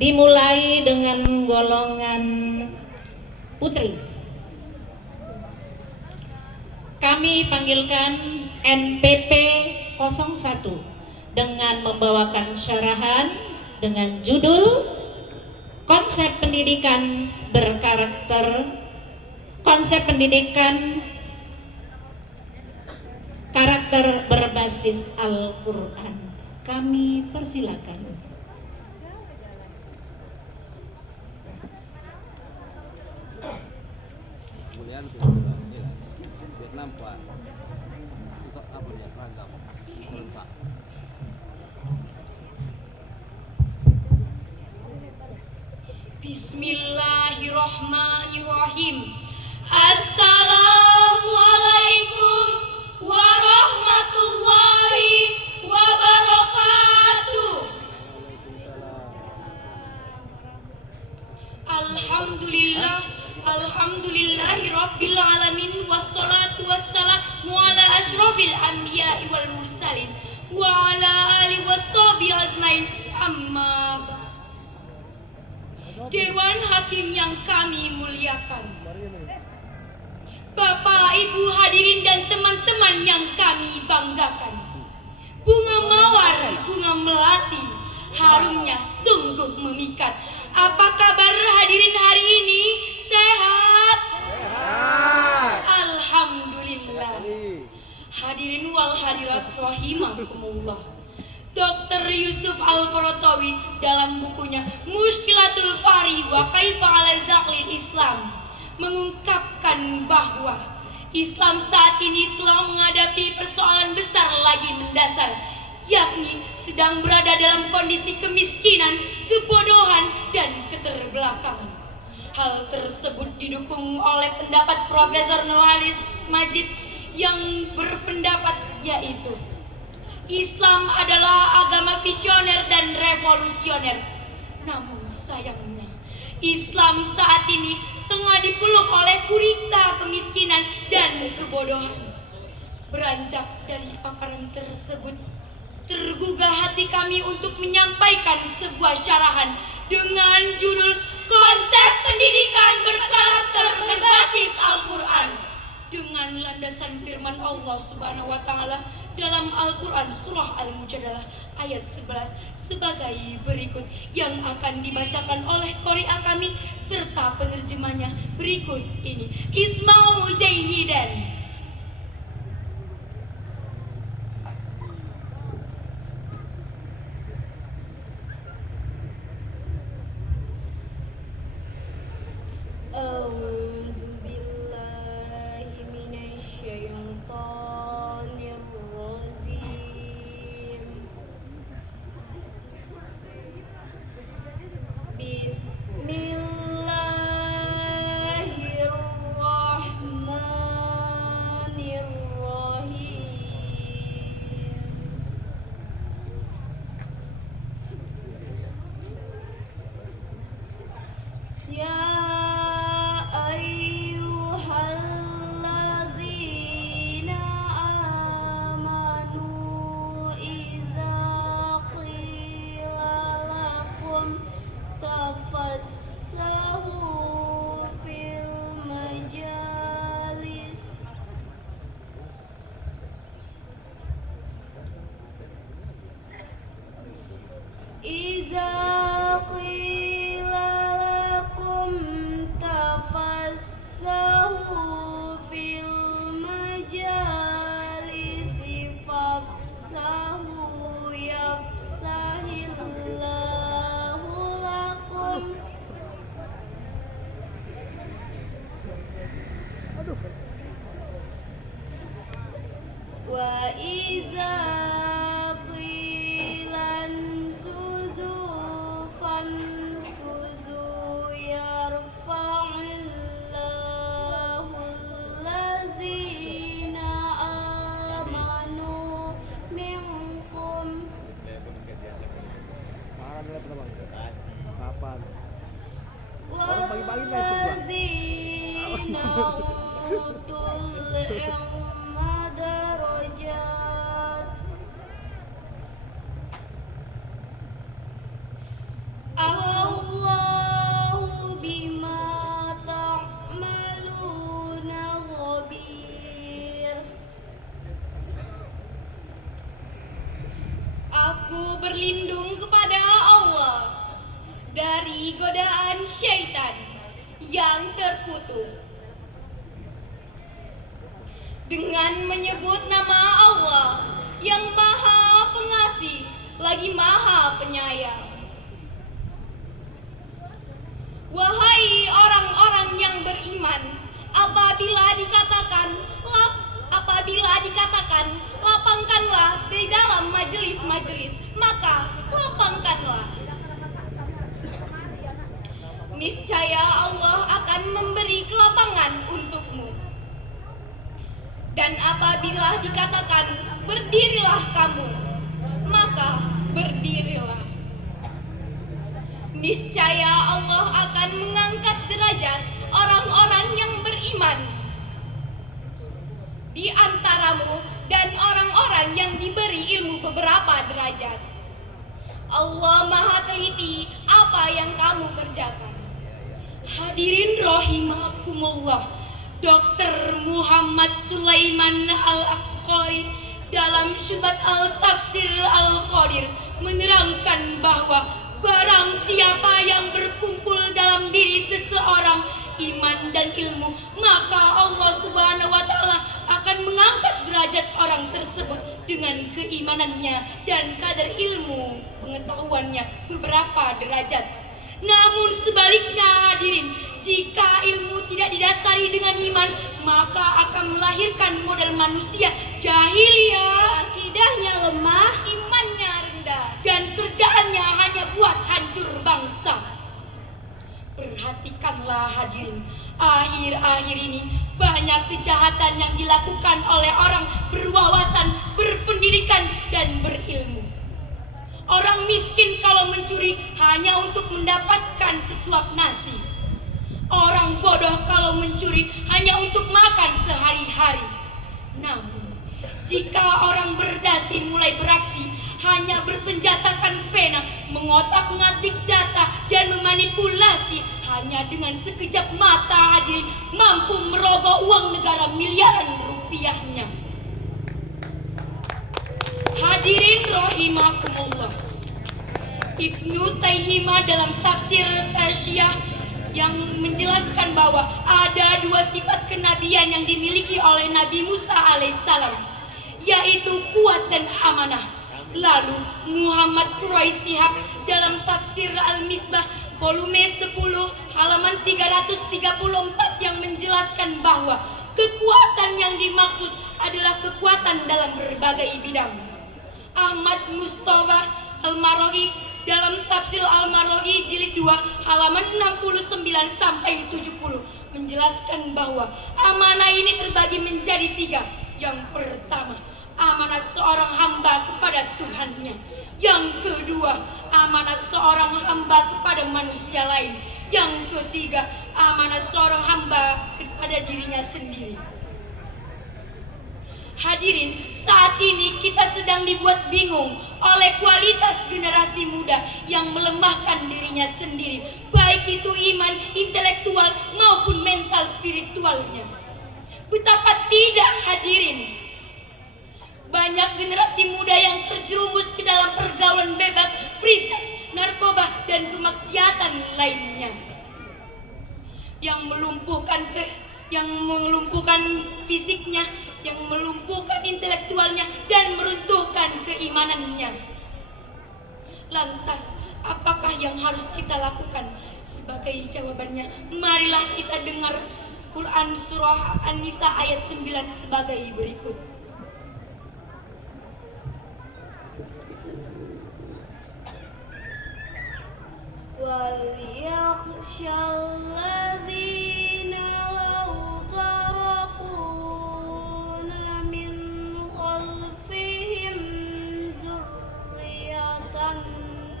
Dimulai dengan golongan putri. Kami panggilkan NPP 01 dengan membawakan syarahan dengan judul Konsep Pendidikan Karakter berbasis Al-Quran. Kami persilakan. Kemudian Vietnam Puan stok apa ya seragam lengkap. Bismillahirrahmanirrahim. Assalamualaikum warahmatullahi wabarakatuh. Alhamdulillahi rabbil alamin, wassalatu wassalamu ala asyrofil anbiya'i wal mursalin wa ala alihi washabihi ajmain, amma ba'd. Dewan Hakim yang kami muliakan, Bapak, Ibu hadirin dan teman-teman yang kami banggakan, bunga mawar, bunga melati, harumnya sungguh memikat. Apa kabar hadirin hari ini? Sehat? Sehat. Alhamdulillah. Hadirin wal hadirat rahimakumullah. Dr. Yusuf Al-Qaradawi dalam bukunya Mushkilatul Fari wa Kaifa ala Zaqlil Islam mengungkapkan bahwa Islam saat ini telah menghadapi persoalan besar lagi mendasar, yakni sedang berada dalam kondisi kemiskinan, kebodohan, dan keterbelakangan. Hal tersebut didukung oleh pendapat Profesor Nurhalis Majid yang berpendapat yaitu Islam adalah agama visioner dan revolusioner. Namun sayangnya Islam saat ini tengah dipeluk oleh gurita kemiskinan dan kebodohan. Beranjak dari paparan tersebut, tergugah hati kami untuk menyampaikan sebuah syarahan dengan judul Konsep Pendidikan Berkarakter Berbasis Al-Quran, dengan landasan firman Allah Subhanahu wa Ta'ala dalam Al-Quran Surah Al-Mujadalah ayat 11 sebagai berikut, yang akan dibacakan oleh qari'ah kami serta penerjemahnya berikut ini. Isma'u jayyidan. Wa iza qilan suzufan suzu yarfa'illahu allazina amanu minkum. Kapan? Orang pagi-pagi naik dengan menyebut nama Allah yang Maha Pengasih lagi Maha Penyayang. Wahai orang-orang yang beriman, apabila dikatakan lapangkanlah di dalam majelis-majelis, maka lapangkanlah. Niscaya Allah akan memberi kelapangan untukmu. Dan apabila dikatakan berdirilah kamu, maka berdirilah. Niscaya Allah akan mengangkat derajat orang-orang yang beriman di antaramu dan orang-orang yang diberi ilmu beberapa derajat. Allah Maha teliti apa yang kamu kerjakan. Hadirin rahimakumullah, Dr. Muhammad Sulaiman Al-Aqsari dalam Syubhat Al-Tafsir Al-Qadir menerangkan bahwa barang siapa yang berkumpul dalam diri seseorang iman dan ilmu, maka Allah Subhanahu wa taala akan mengangkat derajat orang tersebut dengan keimanannya dan kadar ilmu pengetahuannya beberapa derajat. Namun sebaliknya hadirin, jika ilmu tidak didasari dengan iman, maka akan melahirkan model manusia jahiliyah, akidahnya lemah, imannya rendah, dan kerjaannya hanya buat hancur bangsa. Perhatikanlah hadirin, akhir-akhir ini banyak kejahatan yang dilakukan oleh orang berwawasan, berpendidikan, dan berilmu. Orang miskin kalau mencuri hanya untuk mendapatkan sesuap nasi. Orang bodoh kalau mencuri hanya untuk makan sehari-hari. Namun, jika orang berdasi mulai beraksi, hanya bersenjatakan pena, mengotak-ngatik data, dan memanipulasi, hanya dengan sekejap mata hadirin mampu merogoh uang negara miliaran rupiahnya. Hadirin rahimakumullah, Ibnu Taimiyah dalam tafsir Tasyiyah yang menjelaskan bahwa ada dua sifat kenabian yang dimiliki oleh Nabi Musa alaihissalam, yaitu kuat dan amanah. Lalu Muhammad Quraisihab dalam tafsir Al-Misbah volume 10 halaman 334 yang menjelaskan bahwa kekuatan yang dimaksud adalah kekuatan dalam berbagai bidang. Ahmad Mustafa Al-Maraghi dalam tafsir Al-Maraghi jilid 2 halaman 69 sampai 70 menjelaskan bahwa amanah ini terbagi menjadi 3. Yang pertama, amanah seorang hamba kepada Tuhannya. Yang kedua, amanah seorang hamba kepada manusia lain. Yang ketiga, amanah seorang hamba kepada dirinya sendiri. Hadirin, saat ini kita sedang dibuat bingung oleh kualitas generasi muda yang melemahkan dirinya sendiri, baik itu iman, intelektual maupun mental spiritualnya. Betapa tidak hadirin, banyak generasi muda yang terjerumus ke dalam pergaulan bebas, free sex, narkoba, dan kemaksiatan lainnya yang melumpuhkan fisiknya, yang melumpuhkan intelektualnya, dan meruntuhkan keimanannya. Lantas, apakah yang harus kita lakukan? Sebagai jawabannya, marilah kita dengar Quran Surah An-Nisa ayat 9 sebagai berikut. وَلْيَخْشَ الَّذِينَ لَوْ تَرَكُوا مِنْ خَلْفِهِمْ ذُرِّيَّةً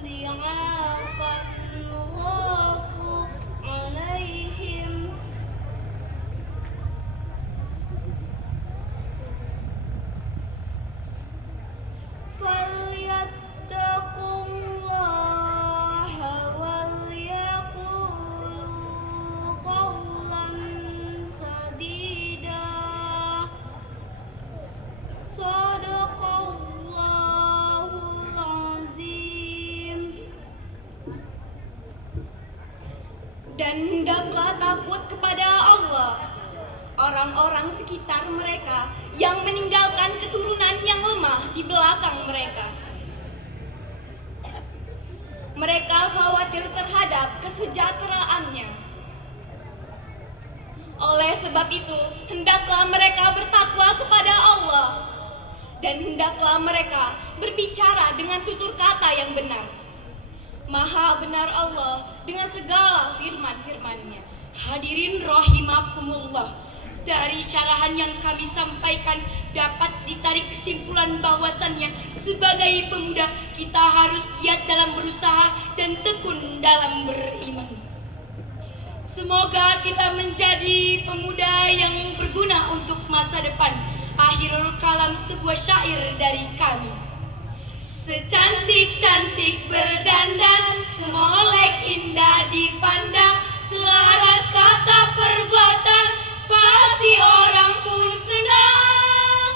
ضِعَافًا خَافُوا عَلَيْهِمْ فَلْيَتَّقُوا اللَّهَ وَلْيَقُولُوا قَوْلًا سَدِيدًا. صَدَقَ اللَّهُ الْعَظِيمُ. Dan hendaklah takut kepada Allah orang-orang sekitar mereka yang meninggalkan keturunan yang lemah di belakang mereka. Mereka khawatir terhadap kesejahteraannya. Oleh sebab itu, hendaklah mereka bertakwa kepada Allah dan hendaklah mereka berbicara dengan tutur kata yang benar. Maha benar Allah dengan segala firman-firman-Nya. Hadirin rahimakumullah, dari syarahan yang kami sampaikan dapat ditarik kesimpulan bahwasannya sebagai pemuda kita harus giat dalam berusaha dan tekun dalam beriman. Semoga kita menjadi pemuda yang berguna untuk masa depan. Akhirul kalam, sebuah syair dari kami. Secantik-cantik berdandan, semolek indah dipandang, selaras kata perbuatan, pasti orang pun senang.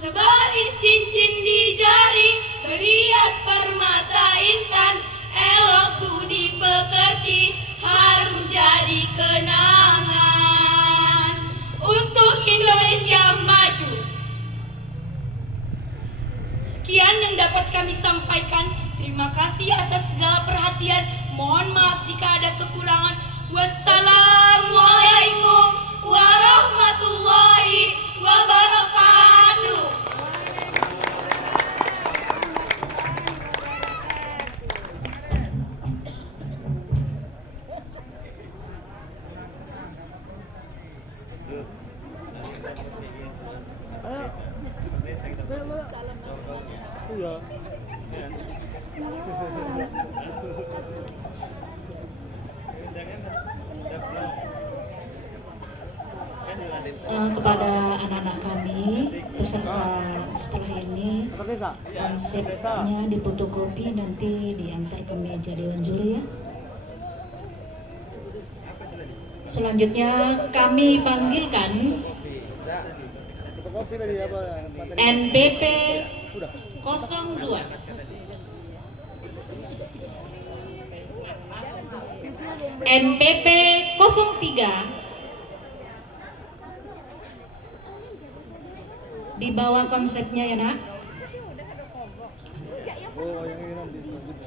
Sebaris cincin di jari, berias permata intan, elok budi pekerti, harum jadi kenangan untuk Indonesia maju. Sekian yang dapat kami sampaikan. Terima kasih atas segala perhatian. Mohon maaf jika ada kekurangan. Wassalamualaikum warahmatullahi wabarakatuh. Kepada anak-anak kami peserta setelah ini, konsepnya difotokopi nanti diantar ke meja dewan juri ya. Selanjutnya kami panggilkan NPP 02 NPP 03 di bawah konsepnya ya nak. Oh, yang ini nanti selanjutnya.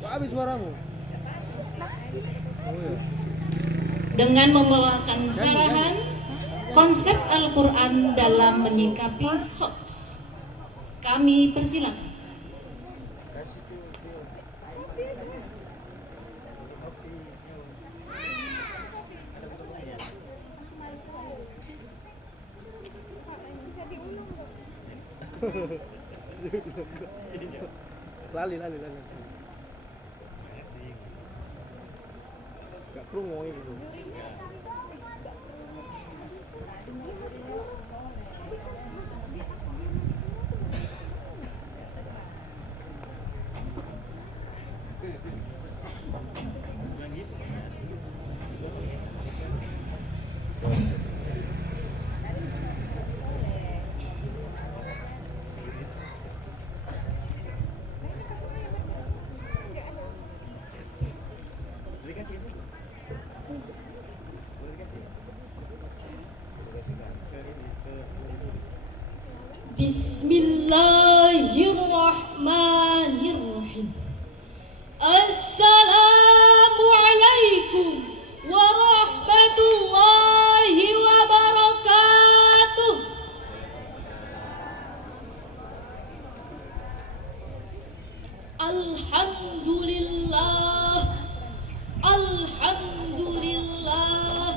Kok habis suaramu? Oh, ya. Dengan membawakan syarahan konsep Al-Quran dalam menyikapi hoax. Kami persilakan. Lali. Gak perlu ngomongin gitu. Bismillahirrahmanirrahim. Assalamualaikum warahmatullahi wabarakatuh. Alhamdulillah, alhamdulillah,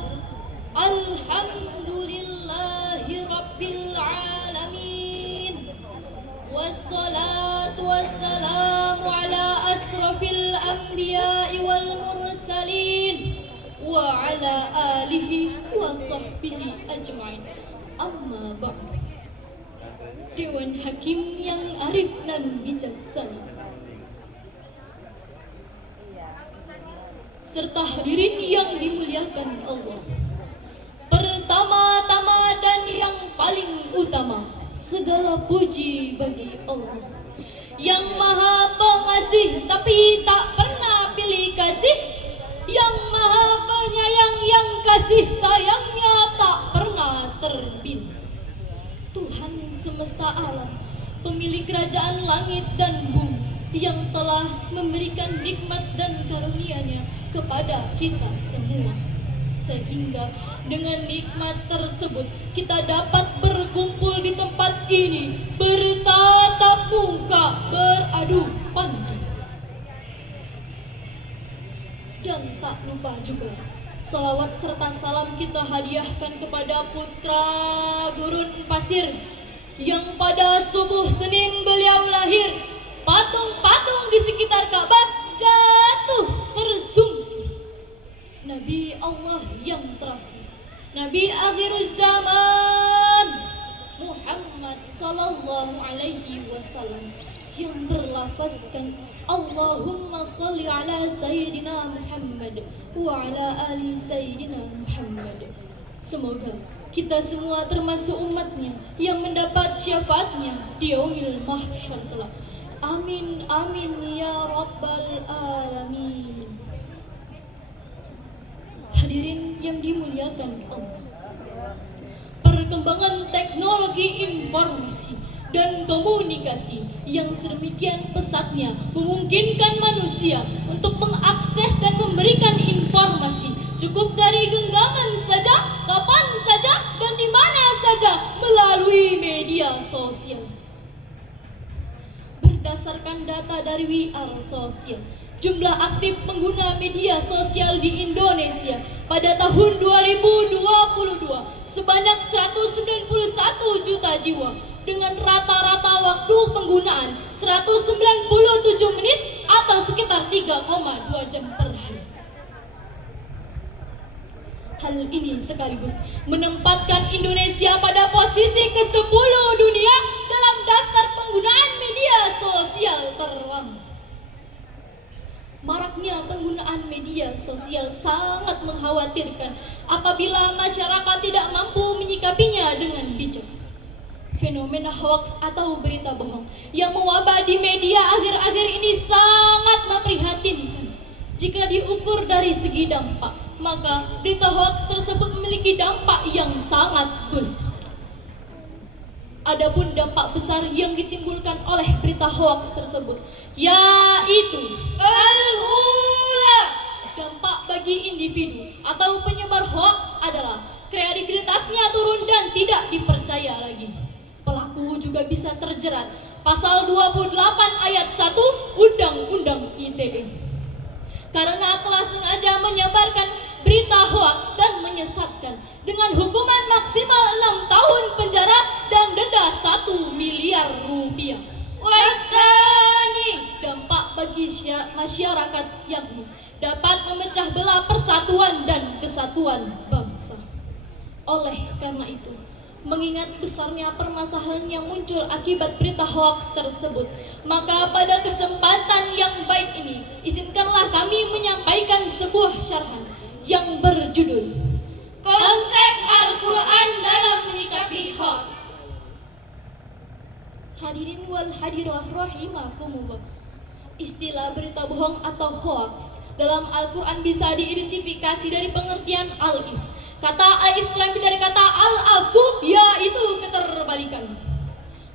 alhamdulillahi rabbil alamin. Wassalatu wassalamu ala asrafil anbiya'i wal mursalin wa ala alihi wa sahbihi ajma'in. Amma ba'du. Dewan Hakim yang arif dan bijaksana, serta hadirin yang dimuliakan Allah. Pertama-tama dan yang paling utama, segala puji bagi Allah yang maha pengasih tapi tak pernah pilih kasih, yang maha penyayang yang kasih sayangnya tak pernah semesta alam, pemilik kerajaan langit dan bumi, yang telah memberikan nikmat dan karunia-Nya kepada kita semua. Sehingga dengan nikmat tersebut kita dapat berkumpul di tempat ini, bertatap muka, beradu pandang. Dan tak lupa juga salawat serta salam kita hadiahkan kepada putra gurun pasir yang pada subuh Senin beliau lahir. Patung-patung di sekitar Ka'bah jatuh tersungkur. Nabi Allah yang terakhir, Nabi akhir zaman, Muhammad sallallahu alaihi wasallam, yang berlafazkan Allahumma salli ala Sayyidina Muhammad wa ala ali Sayyidina Muhammad. Semoga kita semua termasuk umatnya yang mendapat syafaatnya di yaumil mahsyar kelak. Amin amin ya rabbal alamin. Hadirin yang dimuliakan Allah, perkembangan teknologi informasi dan komunikasi yang sedemikian pesatnya memungkinkan manusia untuk mengakses dan memberikan informasi cukup dari genggaman saja, kapan saja, dan di mana saja melalui media sosial. Berdasarkan data dari We Are Social, jumlah aktif pengguna media sosial di Indonesia pada tahun 2022 sebanyak 191 juta jiwa dengan rata-rata waktu penggunaan 197 menit atau sekitar 3,2 jam per hari. Hal ini sekaligus menempatkan Indonesia pada posisi ke-10 dunia dalam daftar penggunaan media sosial terlama. Maraknya penggunaan media sosial sangat mengkhawatirkan apabila masyarakat tidak mampu menyikapinya dengan bijak. Fenomena hoax atau berita bohong yang mewabah di media akhir-akhir ini sangat memprihatinkan. Jika diukur dari segi dampak, maka berita hoax tersebut memiliki dampak yang sangat besar. Adapun dampak besar yang ditimbulkan oleh berita hoax tersebut, yaitu al-ula. Dampak bagi individu atau penyebar hoax adalah kredibilitasnya turun dan tidak dipercaya lagi. Pelaku juga bisa terjerat pasal 28 ayat 1 Undang-Undang ITE karena telah sengaja menyebarkan berita hoaks dan menyesatkan dengan hukuman maksimal 6 tahun penjara dan denda 1 miliar rupiah. Wasani, dampak bagi masyarakat yakni dapat memecah belah persatuan dan kesatuan bangsa. Oleh karena itu, mengingat besarnya permasalahan yang muncul akibat berita hoaks tersebut, maka pada kesempatan yang baik ini, izinkanlah kami menyampaikan sebuah syarahan yang berjudul Konsep Al-Quran dalam Menyikapi Hoaks. Hadirin wal hadirah rahimakumullah. Istilah berita bohong atau hoaks dalam Al-Quran bisa diidentifikasi dari pengertian alif. Kata alif terambil dari kata al-afu, yaitu keterbalikan.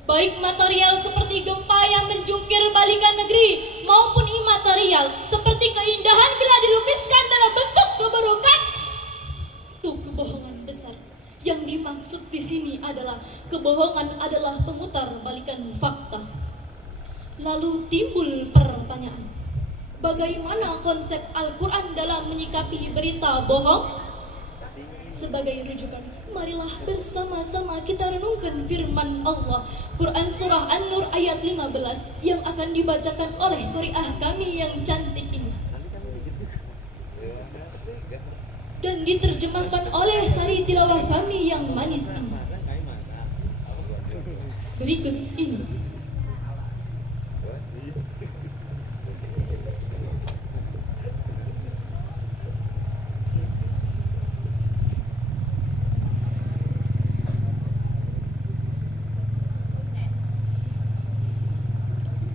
Baik material seperti gempa yang menjungkir balikan negeri maupun imaterial seperti keindahan bila dilukiskan dalam bentuk keburukan. Itu kebohongan besar. Yang dimaksud di sini adalah kebohongan adalah pemutar balikan fakta. Lalu timbul pertanyaan, bagaimana konsep Al-Quran dalam menyikapi berita bohong? Sebagai rujukan, marilah bersama-sama kita renungkan firman Allah, Quran Surah An-Nur ayat 15 yang akan dibacakan oleh qari'ah kami yang cantik ini dan diterjemahkan oleh sari tilawah kami yang manis ini. Berikut ini.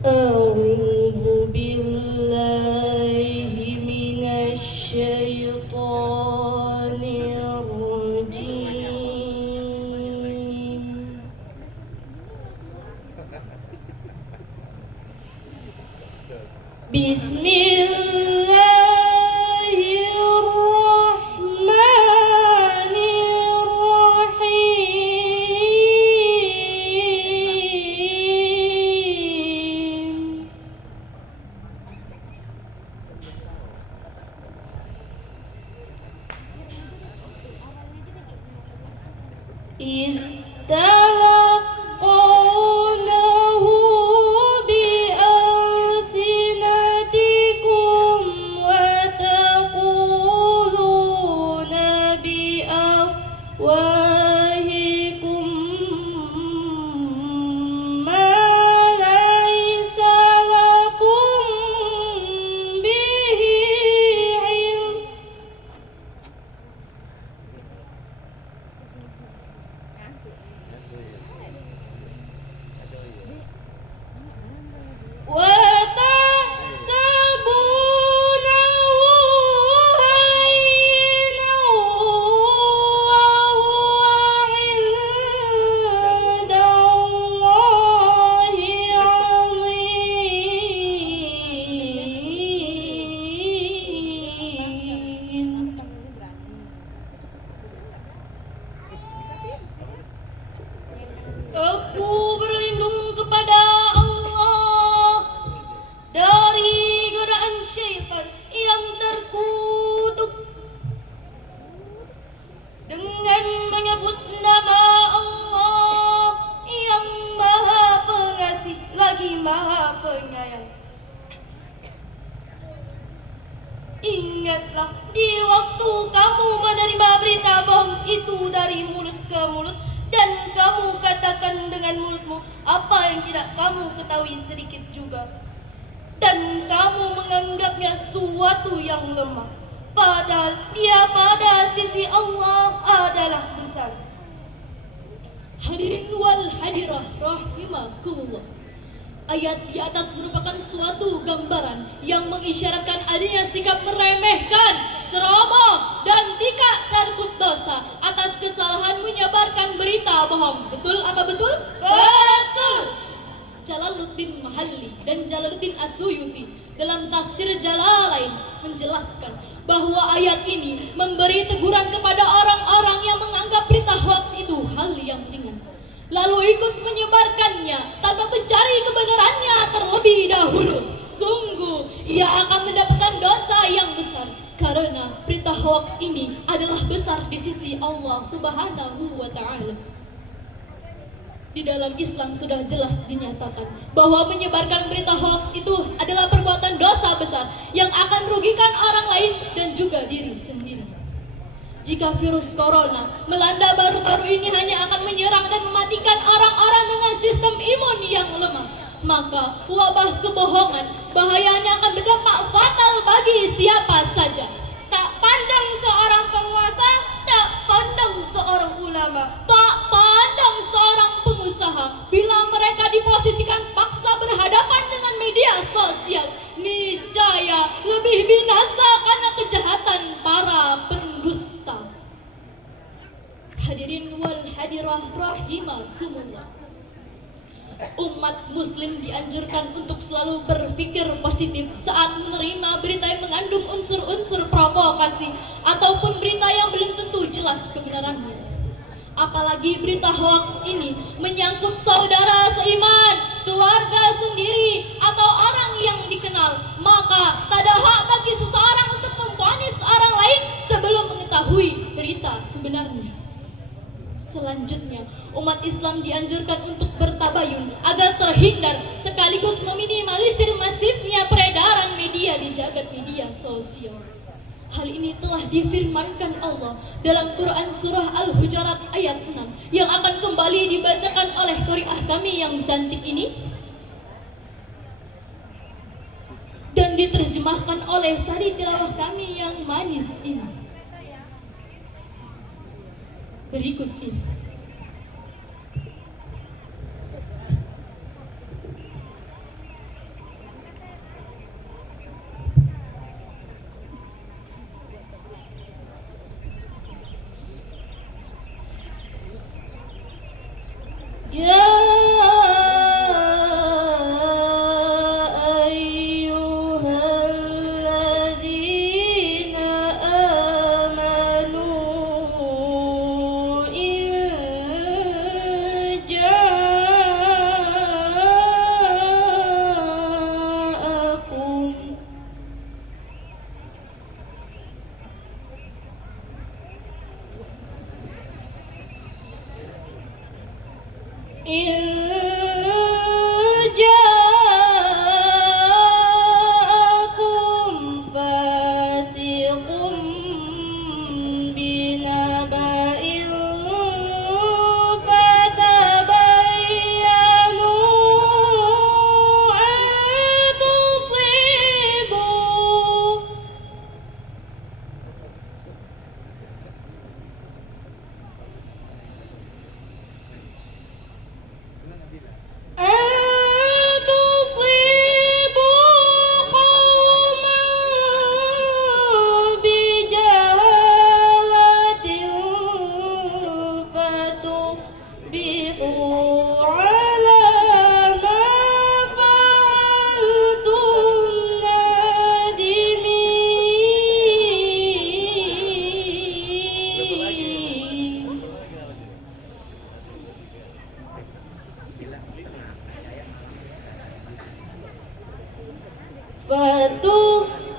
أعوذ بالله من الشيطان الرجيم Bismillahirrahmanirrahim. إذ تلقونه بألسنتكم وتقولون بأفواهكم ما ليس لكم به علم وتحسبونه هينا وهو عند الله عظيم. Aku berlindung kepada Allah dari godaan syaitan yang terkutuk dengan menyebut nama Allah yang Maha Pengasih lagi Maha Penyayang. Ingatlah di waktu kamu menerima berita bohong itu dari mulut ke mulut, dan kamu katakan dengan mulutmu apa yang tidak kamu ketahui sedikit juga, dan kamu menganggapnya suatu yang lemah, padahal dia pada sisi Allah adalah besar. Hadirin wal hadirah rahimakumullah. Ayat di atas merupakan suatu gambaran yang mengisyaratkan adanya sikap meremehkan, ceroboh, dan tidak takut dosa atas kesalahan menyebarkan berita bohong. Betul apa betul? Betul. Jalaluddin Mahalli dan Jalaluddin As-Suyuti dalam tafsir Jalalain menjelaskan bahwa ayat ini memberi teguran kepada orang-orang yang menganggap berita hoax itu hal yang ringan, lalu ikut menyebarkannya tanpa mencari kebenarannya terlebih dahulu. Sungguh ia akan mendapatkan dosa yang besar, karena berita hoax ini adalah besar di sisi Allah Subhanahu wa Ta'ala. Di dalam Islam sudah jelas dinyatakan bahwa menyebarkan berita hoax itu adalah perbuatan dosa besar yang akan merugikan orang lain dan juga diri sendiri. Jika virus corona melanda baru-baru ini hanya akan menyerang dan mematikan orang-orang dengan sistem imun yang lemah, maka wabah kebohongan bahayanya akan berdampak fatal bagi siapa saja. Tak pandang seorang penguasa, tak pandang seorang ulama, Tak pandang seorang pengusaha, bila mereka diposisikan paksa berhadapan dengan media sosial, niscaya lebih binasa karena kejahatan para pendusta. Hadirin wal hadirah rahimakumullah. Umat muslim dianjurkan untuk selalu berpikir positif saat menerima berita yang mengandung unsur-unsur provokasi ataupun berita yang belum tentu jelas kebenarannya. Apalagi berita hoax ini menyangkut saudara seiman, keluarga sendiri, atau orang yang dikenal, maka tak ada hak bagi seseorang untuk memvonis orang lain sebelum mengetahui berita sebenarnya. Selanjutnya, umat Islam dianjurkan untuk bertabayun agar terhindar sekaligus meminimalisir masifnya peredaran media di jagat media sosial. Hal ini telah difirmankan Allah dalam Quran Surah Al-Hujurat ayat 6 yang akan kembali dibacakan oleh qari'ah kami yang cantik ini dan diterjemahkan oleh sari tilawah kami yang manis ini. Berikut ini. يا أيها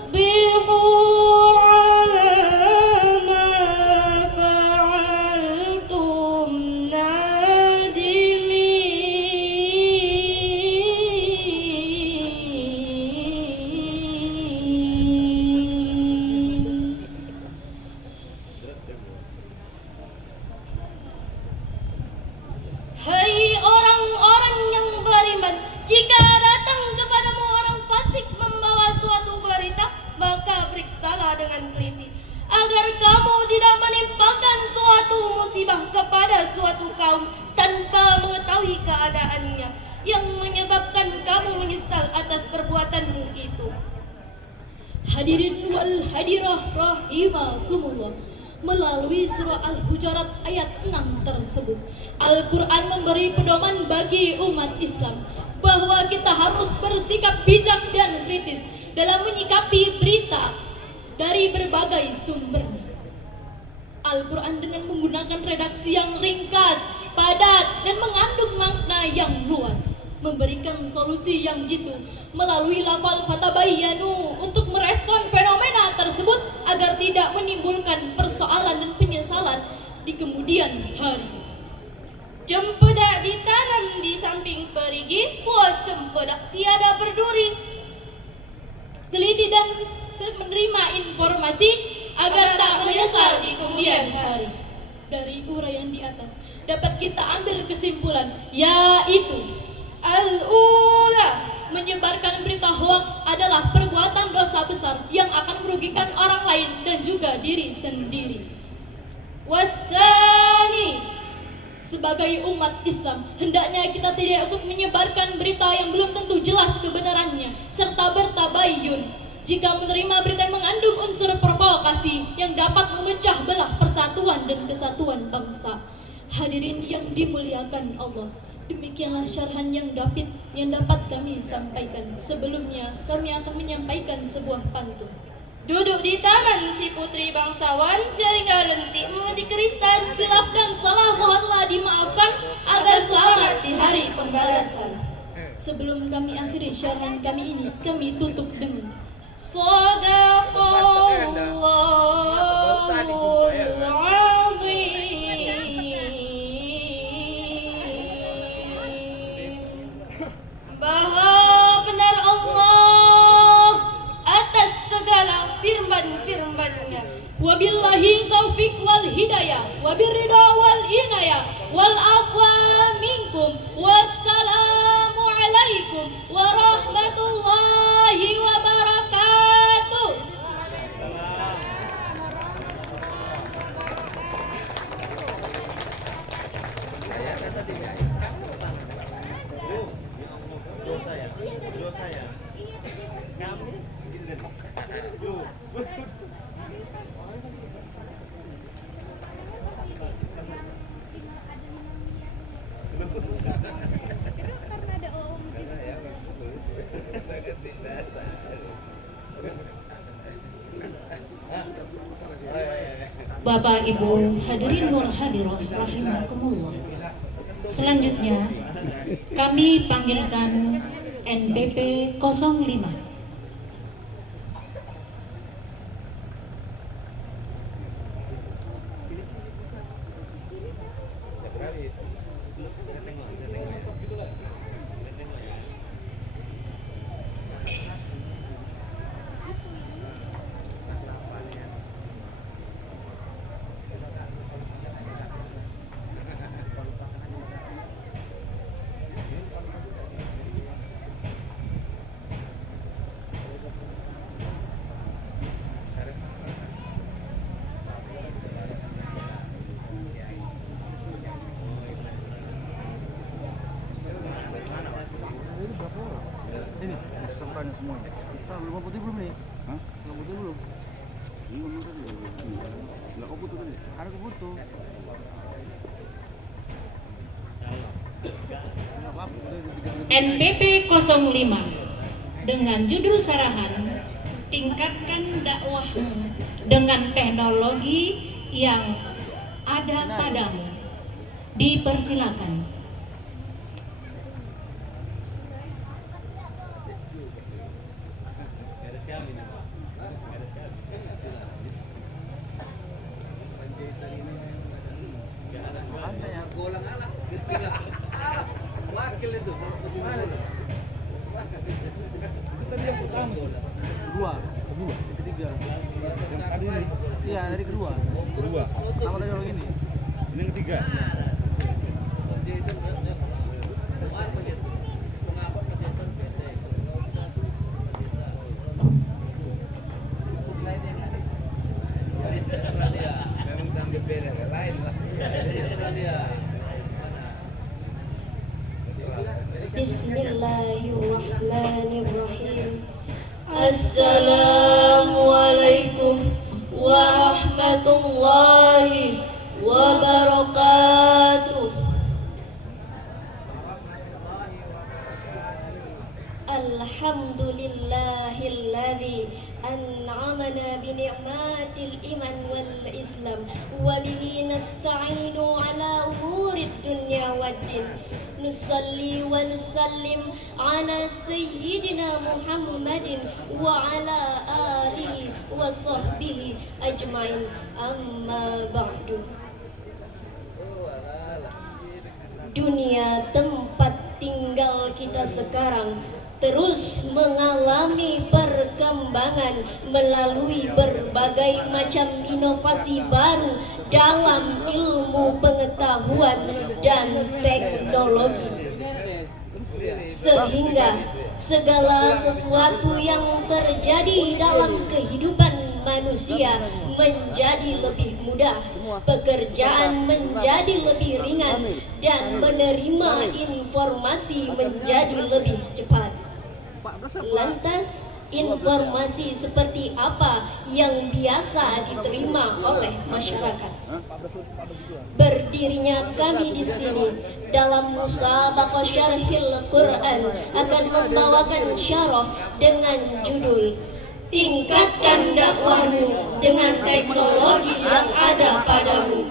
تصبحوا على ما فعلتم نادمين. Hai orang-orang yang beriman, jika datang kepadamu orang fasik membawa suatu berita, maka periksalah dengan teliti, agar kamu tidak menimpakan suatu musibah kepada suatu kaum tanpa mengetahui keadaannya, yang menyebabkan kamu menyesal atas perbuatanmu itu. Hadirin wal hadirah rahimakumullah. Melalui surah Al-Hujurat ayat 6 tersebut, Al-Quran memberi pedoman bagi umat Islam bahwa kita harus bersikap bijak dan kritis dalam menyikapi berita dari berbagai sumbernya. Al-Quran dengan menggunakan redaksi yang ringkas, padat, dan mengandung makna yang luas, memberikan solusi yang jitu melalui lafal fatabayyanu untuk merespon fenomena tersebut agar tidak menimbulkan persoalan dan penyesalan di kemudian hari. Cempedak ditanam di samping perigi, Buah cempedak tiada berduri. Teliti dan menerima informasi agar tak menyesal di kemudian hari. Dari uraian di atas dapat kita ambil kesimpulan, yaitu al-ula, menyebarkan berita hoaks adalah perbuatan dosa besar yang akan merugikan orang lain dan juga diri sendiri. wasani, Sebagai umat Islam, hendaknya kita tidak ikut menyebarkan berita yang belum tentu jelas kebenarannya, serta bertabayyun. Jika menerima berita yang mengandung unsur provokasi yang dapat memecah belah persatuan dan kesatuan bangsa. Hadirin yang dimuliakan Allah, demikianlah syarhan yang dapat kami sampaikan. Sebelumnya, kami akan menyampaikan sebuah pantun. duduk di taman si putri bangsawan, jaringga lentik memetik keristan. Silap dan salah mohonlah dimaafkan agar selamat di hari pembalasan. Sebelum kami akhiri syarhan kami ini, kami tutup dengan Sadaqallahul azim. Maha benar Allah atas segala firman-firman-Nya. wabillahi taufik wal hidayah wabirridha wal inayah wal afwa minkum wassalamu alaikum warahmatullahi wabarakatuh. Dosa ya. Kami Bapak Ibu hadirin wal hadirah rahimakumullah. Selanjutnya kami panggilkan NBP 05. ini sampai semua. Kita belum putih belum nih? Hah? Belum putih belum? Belum tadi. Enggak kau butuh tadi. Ada kau butuh. NBP 05 dengan judul sarahan tingkatkan dakwahmu dengan teknologi yang ada padamu. Dipersilakan. Kedua, ketiga. Yang tadi ini? Iya, dari kedua. Sama dari orang ini. Ini yang ketiga. Bismillahirrahmanirrahim. Assalamualaikum warahmatullahi wabarakatuh. Alhamdulillahilladzi an'amana bi ni'matil iman wal islam wa bihi nasta'inu ala umurid dunya waddin. Nusalli wa nusallim ala sayyidina Muhammadin wa ala alihi wa sahbihi ajmain, amma ba'du. Dunia tempat tinggal kita sekarang terus mengalami perkembangan melalui berbagai macam inovasi baru dalam ilmu pengetahuan dan teknologi, sehingga segala sesuatu yang terjadi dalam kehidupan manusia menjadi lebih mudah, pekerjaan menjadi lebih ringan, dan menerima informasi menjadi lebih cepat. Lantas, informasi seperti apa yang biasa diterima oleh masyarakat? Berdirinya kami di sini dalam musabaqah syarhil Quran akan membawakan syarah dengan judul Tingkatkan dakwahmu dengan teknologi yang ada padamu.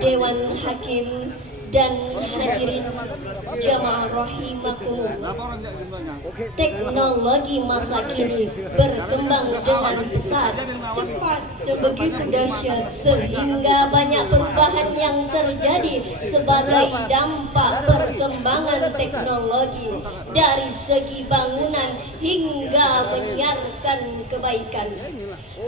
Dewan Hakim dan hadirin jamaah rahimakumullah. Teknologi masa kini berkembang dengan pesat, cepat, dan begitu dahsyat sehingga banyak perubahan yang terjadi sebagai dampak perkembangan teknologi dari segi bangunan hingga menyiarkan kebaikan.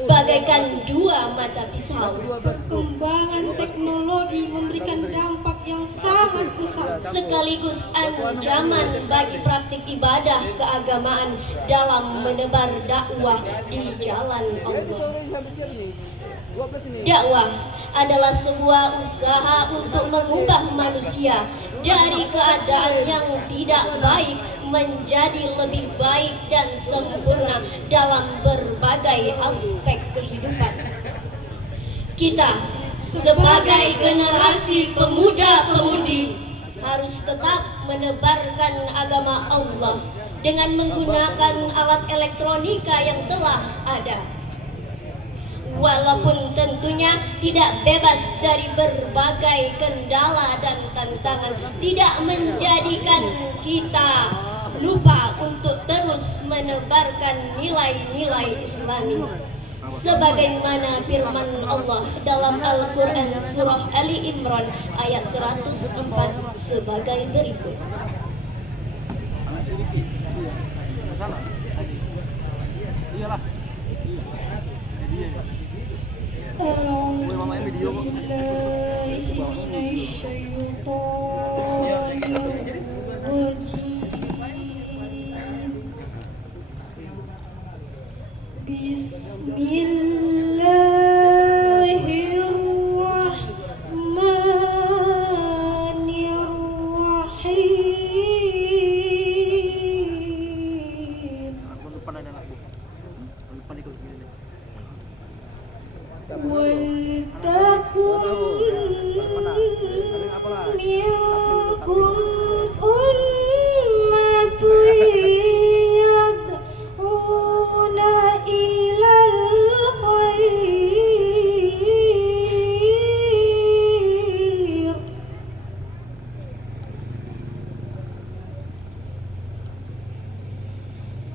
Bagaikan dua mata pisau, perkembangan teknologi memberikan dampak yang sangat besar sekaligus ancaman bagi praktik ibadah keagamaan dalam menebar dakwah di jalan Allah. Dakwah adalah sebuah usaha untuk mengubah manusia dari keadaan yang tidak baik menjadi lebih baik dan sempurna dalam berbagai aspek kehidupan. Kita sebagai generasi pemuda-pemudi harus tetap menebarkan agama Allah dengan menggunakan alat elektronika yang telah ada. Walaupun tentunya tidak bebas dari berbagai kendala dan tantangan, tidak menjadikan kita lupa untuk terus menebarkan nilai-nilai Islami. Sebagaimana firman Allah dalam Al-Quran Surah Ali Imran ayat 104 sebagai berikut. Iyalah.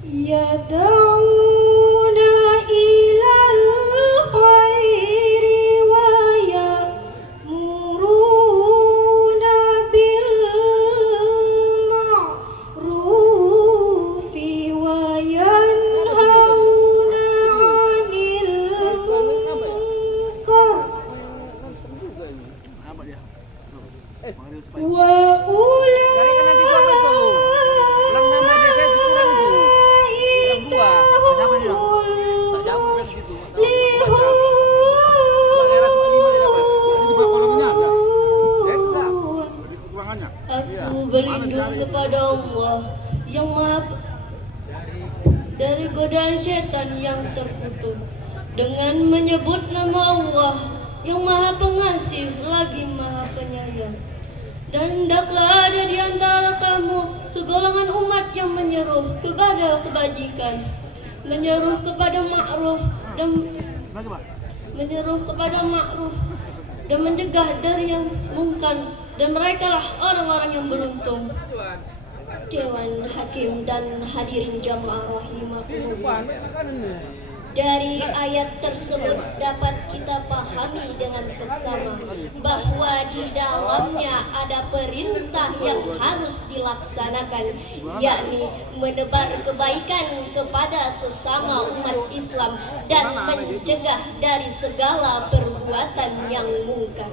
يدعون إلى الخير ويأمرون بالمعروف وينهون عن المنكر Apa dia? Panggil cepat. وأولئك Ulang nama dia, saya kurang itu. Ulang dua. Siapa dia? Tak jauh kan situ. Ini di bawah kolomnya ada. Kekurangannya. Aku berlindung kepada Allah yang maha dari godaan setan yang terkutuk dengan menyebut nama Allah yang maha pengasih lagi maha penyayang. Dan hendaklah ada di antara kamu segolongan umat yang menyeru kepada kebajikan, menyeru kepada ma'ruf dan Lagi, Pak. menyeru kepada ma'ruf dan mencegah dari yang mungkar, dan merekalah orang-orang yang beruntung. Dewan Hakim dan hadirin jamaah rahimakumullah. Dari ayat tersebut dapat kita pahami dengan seksama bahwa di dalamnya ada perintah yang harus dilaksanakan, yakni menebar kebaikan kepada sesama umat Islam dan mencegah dari segala perbuatan yang mungkar.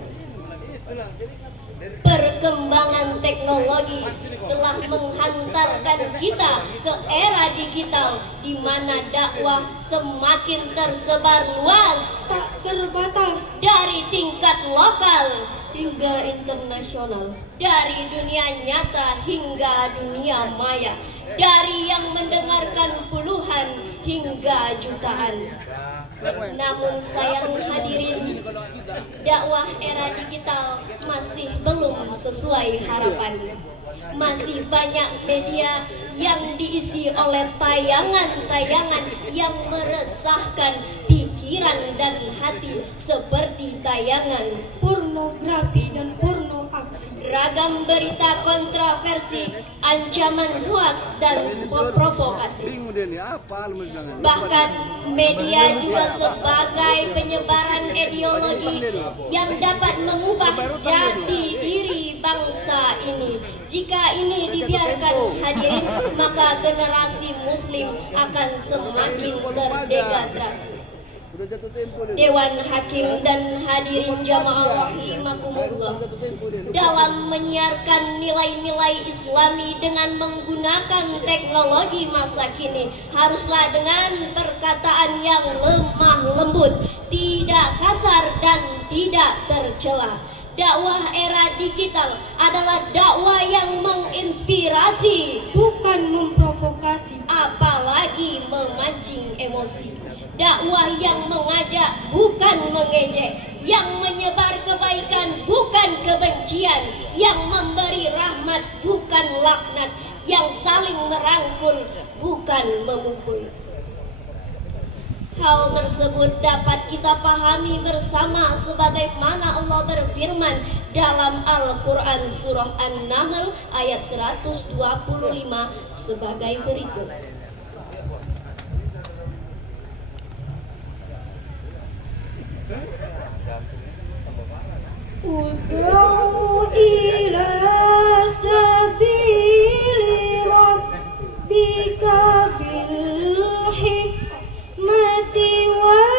Perkembangan teknologi telah menghantarkan kita ke era digital di mana dakwah semakin tersebar luas, Tak terbatas dari tingkat lokal, hingga internasional. dari dunia nyata hingga dunia maya, dari yang mendengarkan puluhan hingga jutaan. Namun sayang hadirin, dakwah era digital masih belum sesuai harapan. Masih banyak media yang diisi oleh tayangan-tayangan yang meresahkan pikiran dan hati, seperti tayangan Pornografi dan porno aksi. ragam berita kontroversi, ancaman hoaks dan provokasi. Bingung dia nih, apa alamat jangan. Bahkan media juga sebagai penyebaran ideologi yang dapat mengubah jati diri bangsa ini. Jika ini dibiarkan hadirin, maka generasi muslim akan semakin terdegradasi. Udah jatuh tempo dia. Dewan Hakim dan hadirin jamaah rahimakumullah, dalam menyiarkan nilai-nilai Islami dengan menggunakan teknologi masa kini haruslah dengan perkataan yang lemah lembut, tidak kasar dan tidak tercela. Dakwah era digital adalah dakwah yang menginspirasi, Bukan memprovokasi. apalagi memancing emosi. Dakwah yang mengajak bukan mengejek, yang menyebar kebaikan bukan kebencian, yang memberi rahmat bukan laknat, yang saling merangkul bukan memukul. Hal tersebut dapat kita pahami bersama sebagaimana Allah berfirman dalam Al-Quran Surah An-Nahl ayat 125 sebagai berikut. Ud'u ila sabili rabbika bil hikmati wal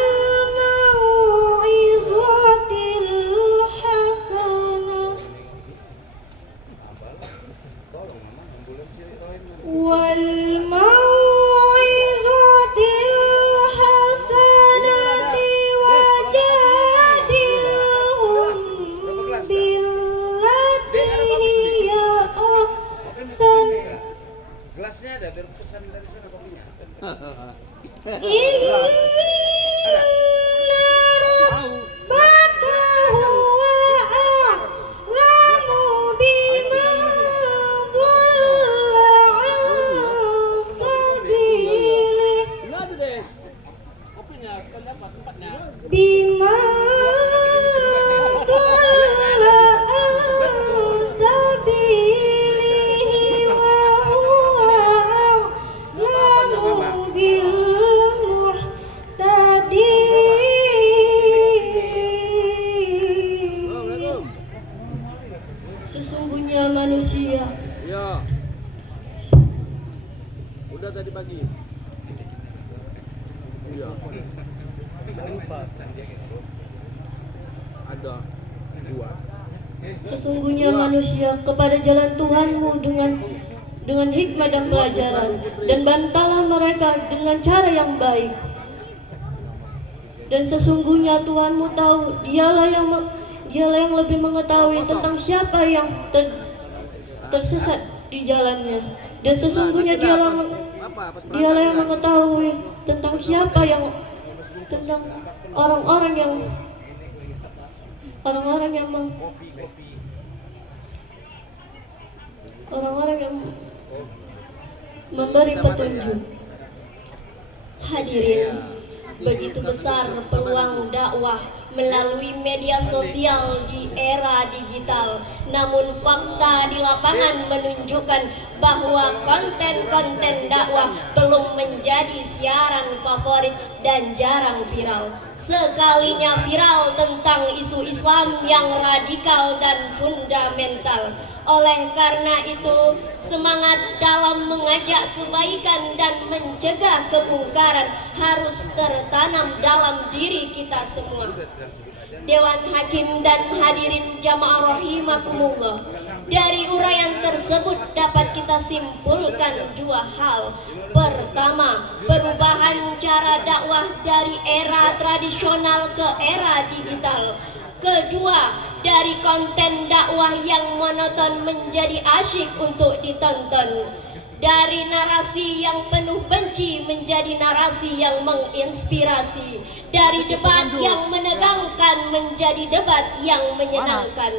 mau'izatil hasanah wal mau'izatil hasanati wajadilhum billati hiya ahsan. Gelasnya ada, biar pesan dari sana kopinya. Inna rabbaka huwa a'lamu biman dhalla an sabilihi Kenapa deh? Kopinya, tempatnya. biman dhalla an sabilihi wa huwa a'lamu بالمعتدين. Sesungguhnya manusia. Ya. Udah tadi pagi. Iya. Ada dua. Sesungguhnya manusia kepada jalan Tuhanmu dengan hikmah dan pelajaran, dan bantalah mereka dengan cara yang baik. Dan sesungguhnya Tuhanmu tahu, dialah yang lebih mengetahui tentang siapa yang tersesat di jalannya. Dan sesungguhnya dialah yang mengetahui tentang siapa yang tentang orang-orang yang memberi petunjuk. Hadirin, begitu besar peluang dakwah melalui media sosial di era digital. Namun fakta di lapangan menunjukkan bahwa konten-konten dakwah belum menjadi siaran favorit dan jarang viral. Sekalinya viral tentang isu Islam yang radikal dan fundamental. Oleh karena itu, semangat dalam mengajak kebaikan dan mencegah kemungkaran harus tertanam dalam diri kita semua. Dewan Hakim dan hadirin jamaah rahimakumullah, dari uraian tersebut dapat kita simpulkan dua hal. Pertama, perubahan cara dakwah dari era tradisional ke era digital. Kedua, dari konten dakwah yang monoton menjadi asyik untuk ditonton. Dari narasi yang penuh benci menjadi narasi yang menginspirasi. Dari debat yang menegangkan menjadi debat yang menyenangkan.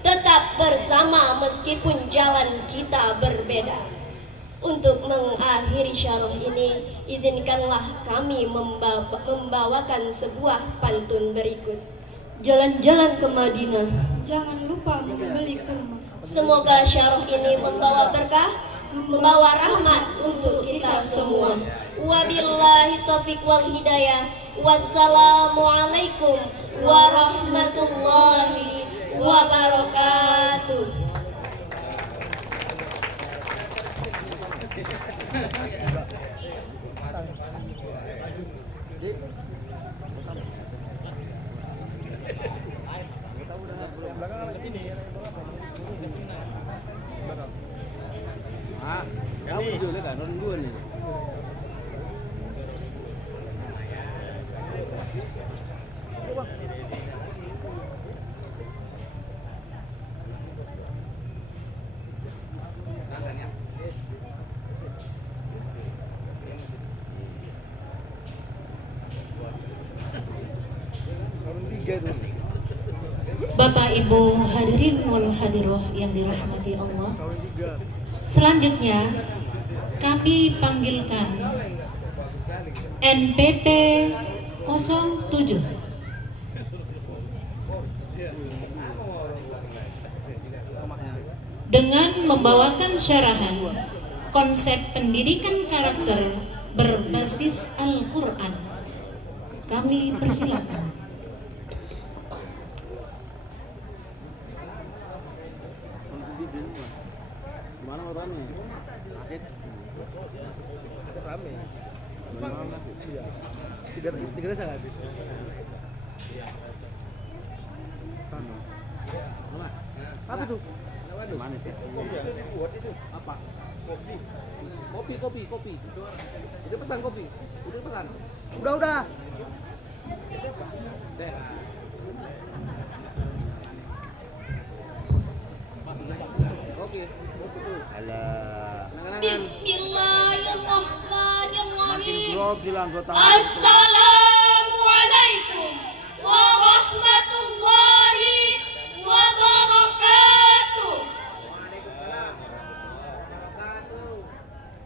Tetap bersama meskipun jalan kita berbeda. Untuk mengakhiri syarah ini, izinkanlah kami membawakan sebuah pantun berikut. Jalan-jalan ke Madinah. Jangan lupa membeli kurma. Semoga syarah ini membawa berkah, membawa rahmat untuk kita semua. Wabillahi taufiq wal hidayah. Wassalamualaikum warahmatullahi wabarakatuh. Kamu dulu kan orang dua nih. Bapak Ibu hadirin wal hadiroh yang dirahmati Allah. Selanjutnya kami panggilkan NPP 07 dengan membawakan syarahan konsep pendidikan karakter berbasis Al-Quran. Kami persilakan. Mana orangnya? Asyik. Rame. Tiga salah habis. Mana? Apa tuh? Mana sih? Apa? Kopi. Udah pesan kopi. Udah pesan. Udah. Deh. Oke. Bismillahirrahmanirrahim. Assalamualaikum warahmatullahi wabarakatuh.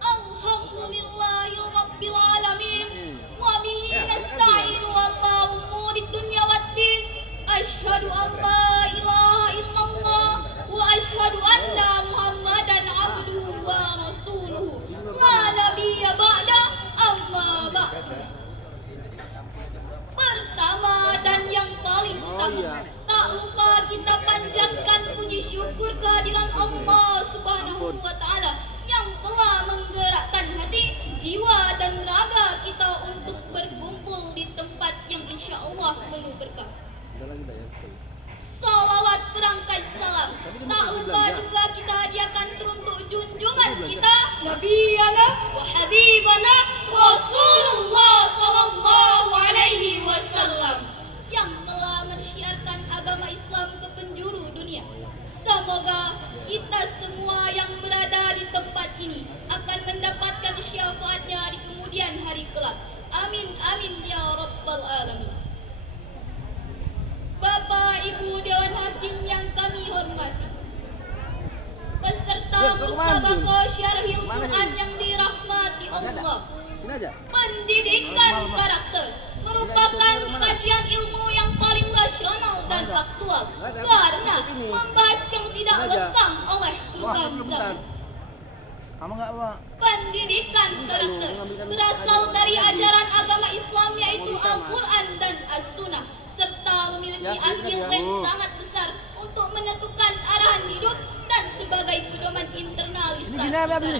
Alhamdulillahi rabbil alamin. Wa bihi nasta'inu ala umuri dunya waddin. Asyhadu an la ilaha illallah wa asyhadu anna Muhammadan abduhu wa rasuluhu. La nabiyya ba'da, amma Salawat berangkai salam. Tak lupa juga kita hadiahkan teruntuk junjungan kita Nabiyana wa Habibana Rasulullah sallallahu alaihi wasallam yang telah mensyiarkan agama Islam ke penjuru dunia. Semoga kita semua yang berada di tempat ini akan mendapatkan syafaatnya di kemudian hari kelak. Amin amin ya rabbal alamin. Bapak Ibu Dewan Hakim yang kami hormati, peserta musabaqah syarhil Quran yang dirahmati Allah, pendidikan karakter merupakan kajian ilmu yang paling rasional dan aktual karena membahas yang tidak lekang oleh perubahan zaman. Pendidikan karakter berasal dari ajaran agama Islam yaitu Al-Quran dan As-Sunnah, serta memiliki andil yang sangat besar untuk menentukan arahan hidup dan sebagai pedoman internalisasi karakter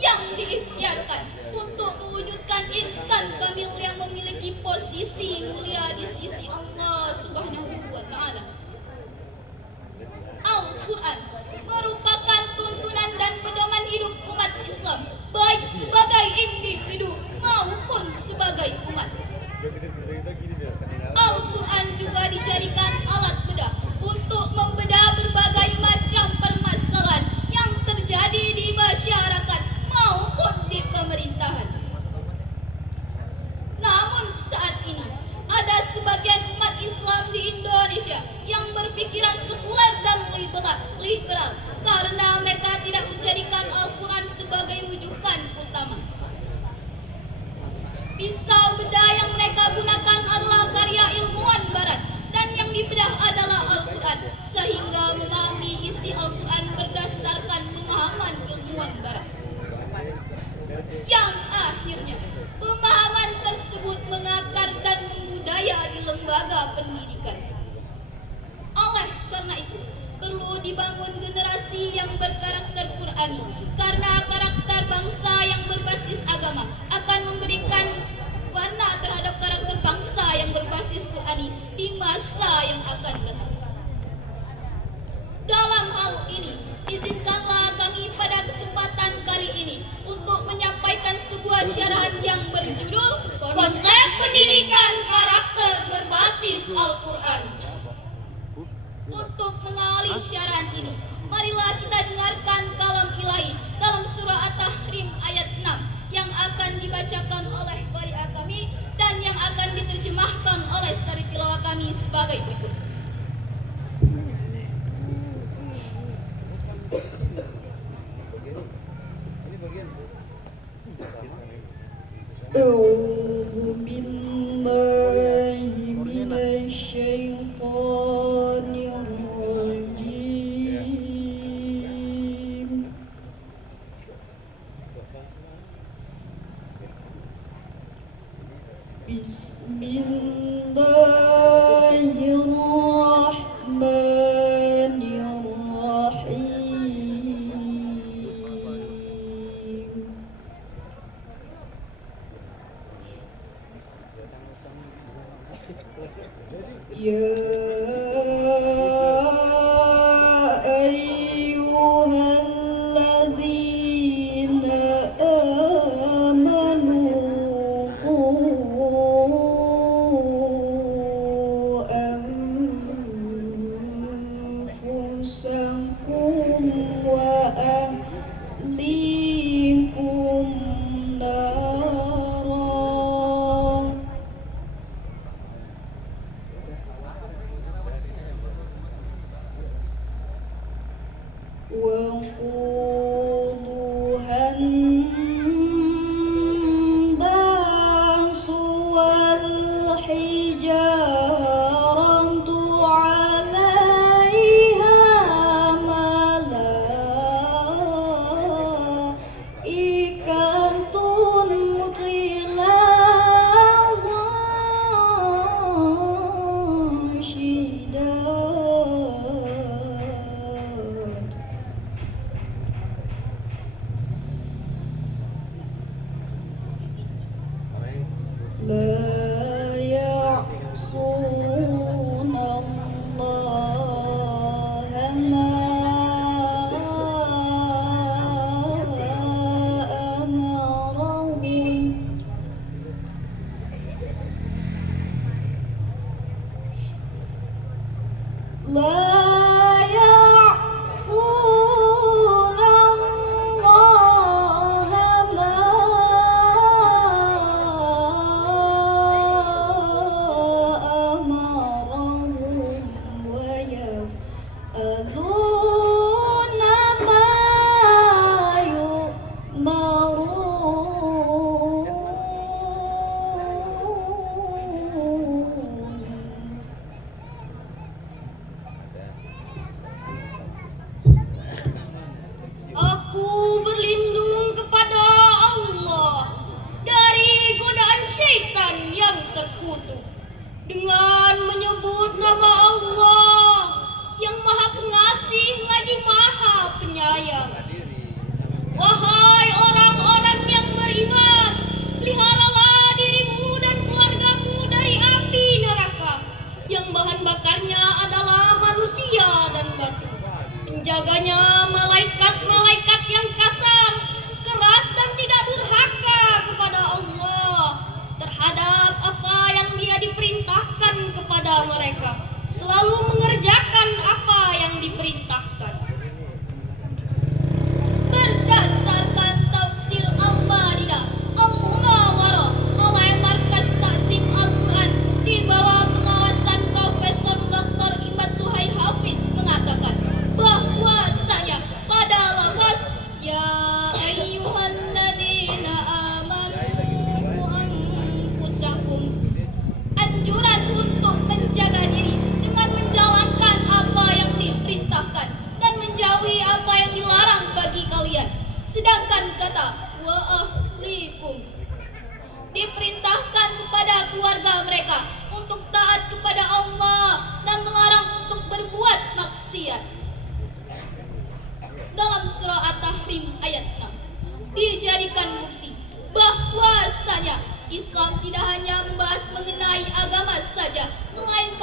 yang diikhtiarkan untuk mewujudkan insan kamil yang memiliki posisi mulia di sisi Allah Subhanahu wa Ta'ala. Al-Quran merupakan tuntunan dan pedoman hidup umat Islam, baik sebagai individu maupun sebagai umat. Al-Quran juga dijadikan alat bedah untuk membedah berbagai macam permasalahan yang terjadi di masyarakat maupun di pemerintahan. Namun saat ini ada sebagian umat Islam di Indonesia yang berpikiran sekuler dan liberal karena mereka tidak menjadikan Al-Quran sebagai rujukan utama. Pisau bedah yang mereka gunakan adalah karya ilmuwan barat dan yang dibedah adalah Al-Quran, sehingga memahami isi Al-Quran berdasarkan pemahaman ilmuwan barat. Yang akhirnya pemahaman tersebut mengakar dan membudaya di lembaga pendidikan. Oleh karena itu, perlu dibangun generasi yang berkarakter Qurani, karena karakter bangsa yang berbasis agama akan memberikan warna terhadap karakter bangsa yang berbasis Qurani di masa yang akan datang. Dalam hal ini, izinkanlah kami pada kesempatan kali ini untuk menyampaikan sebuah syarahan yang berjudul Konsep Pendidikan Karakter Berbasis Al-Quran. Untuk mengawali syarahan ini, marilah kita dengarkan kalam ilahi dalam surah At-Tahrim ayat 6 yang akan dibacakan oleh qari'ah kami dan yang akan diterjemahkan oleh sari tilawah kami sebagai berikut. A'udzu billahi minasy syaithanir rajim. Bismillahirrahmanirrahim. Ya ayyuhalladzina amanu qu anfusakum wa ahlikum nara.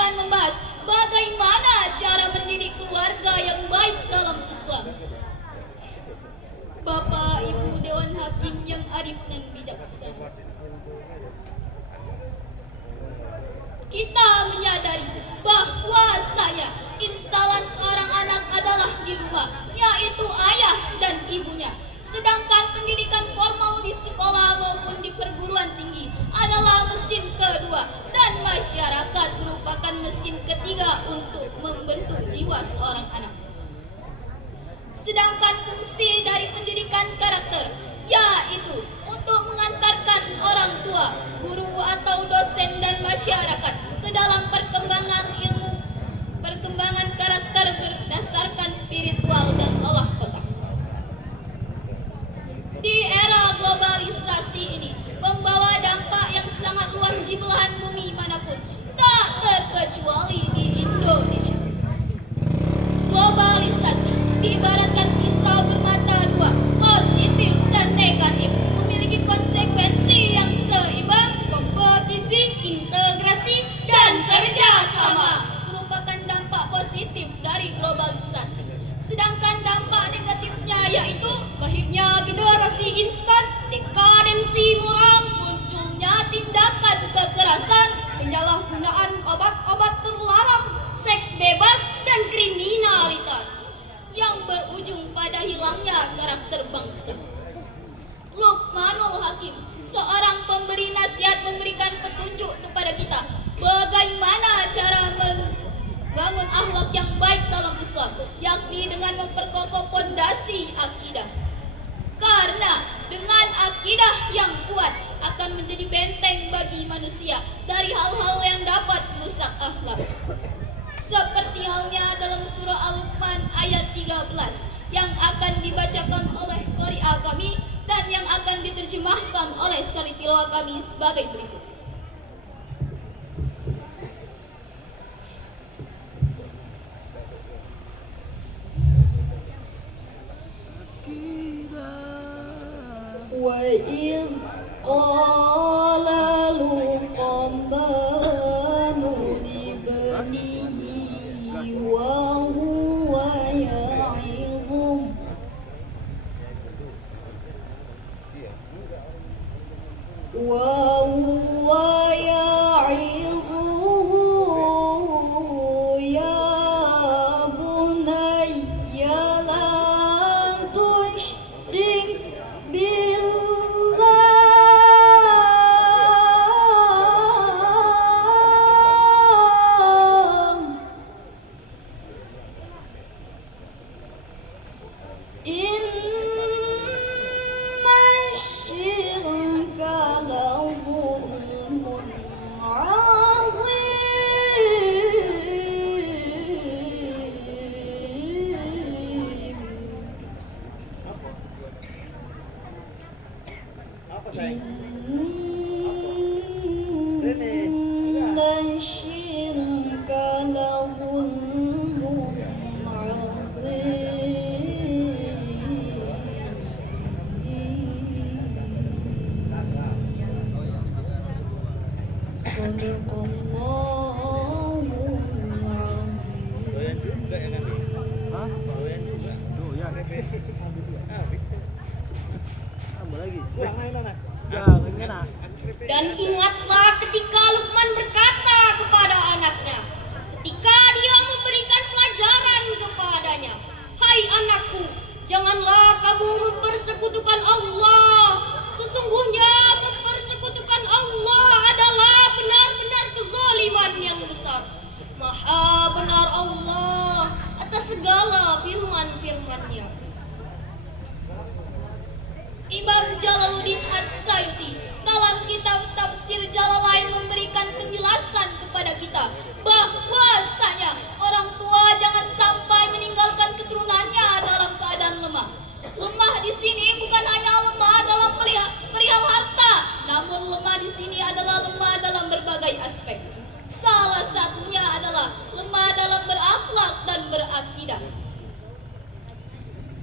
akan membahas bagaimana cara mendidik keluarga yang baik dalam Islam. Bapak Ibu Dewan Hakim yang arif dan bijaksana, kita menyadari bahwa instalan seorang anak adalah di rumah, yaitu ayah dan ibunya. Sedangkan pendidikan formal di sekolah maupun di perguruan tinggi adalah mesin kedua, dan masyarakat merupakan mesin ketiga untuk membentuk jiwa seorang anak. Sedangkan fungsi dari pendidikan karakter yaitu untuk mengantarkan orang tua, guru atau dosen dan masyarakat ke dalam perkembangan karakter berdasarkan spiritual dan olah otak. Di era globalisasi ini membawa dampak yang sangat luas di belahan bumi manapun, tak terkecuali di Indonesia. Globalisasi diibaratkan pisau bermata dua, positif dan negatif, memiliki konsekuensi yang seimbang. Kompetisi, integrasi, dan kerjasama merupakan dampak positif dari globalisasi. Sedangkan dampak negatifnya yaitu lahirnya generasi instan, dekadensi moral, munculnya tindakan kekerasan, penyalahgunaan obat-obat terlarang, seks bebas, dan kriminalitas yang berujung pada hilangnya karakter bangsa. Luqmanul Hakim, seorang pemberi nasihat, memberikan petunjuk kepada kita bagaimana cara membangun akhlak yang baik dalam Islam, yakni dengan memperkokoh fondasi akidah. Karena dengan akidah yang kuat akan menjadi benteng bagi manusia dari hal-hal yang dapat merusak akhlak. Seperti halnya dalam surah Al-Luqman ayat 13 yang akan dibacakan oleh qari'ah kami dan yang akan diterjemahkan oleh sari tilawah kami sebagai berikut. وَإِذْ قَالَ لُقْمَانُ لِابْنِهِ وَهُوَ يَعِظُهُ يَا بُنَيَّ لَا تُشْرِكْ بِاللَّهِ إِنَّ الشِّرْكَ لَظُلْمٌ عَظِيمٌ إِنَّ الشِّرْكَ لَظُلْمٌ عَظِيمٌ صدق الله العظيم. Doyan juga ya kami. Hah? Doyan juga. Doyan. Habis. Tambah lagi. Jangan kena. Dan ingatlah ketika Luqman berkata kepada anaknya, ketika dia memberikan pelajaran kepadanya, "Hai anakku, janganlah kamu mempersekutukan Allah. Sesungguhnya mempersekutukan Allah adalah benar-benar kezaliman yang besar. Maha benar Allah atas segala firman-firman-Nya." Imam Jalaluddin As-Sayuti dalam kitab Tafsir Jalalain memberikan penjelasan kepada kita bahwasanya orang tua jangan sampai meninggalkan keturunannya dalam keadaan lemah. Lemah di sini bukan hanya lemah dalam perihal harta, namun lemah di sini adalah lemah dalam berbagai aspek. Salah satunya adalah lemah dalam berakhlak dan berakidah.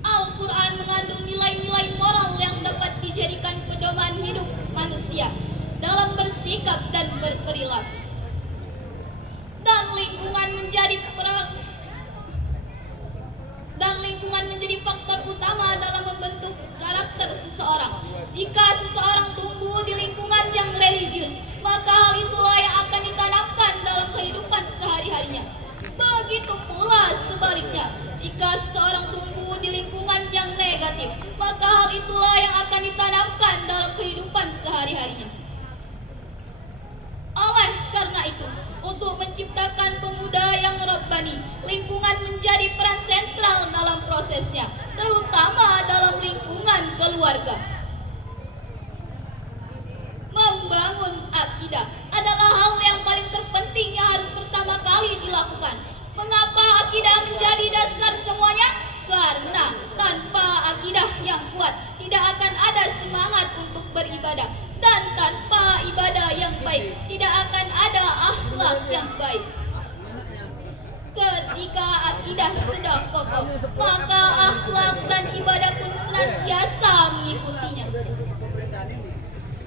Al-Quran mengandung nilai-nilai moral yang dapat dijadikan pedoman hidup manusia dalam bersikap dan berperilaku. Dan semangat untuk beribadah. Dan tanpa ibadah yang baik, tidak akan ada akhlak yang baik. Ketika akidah sudah kokoh, maka akhlak dan ibadah pun senantiasa mengikutinya.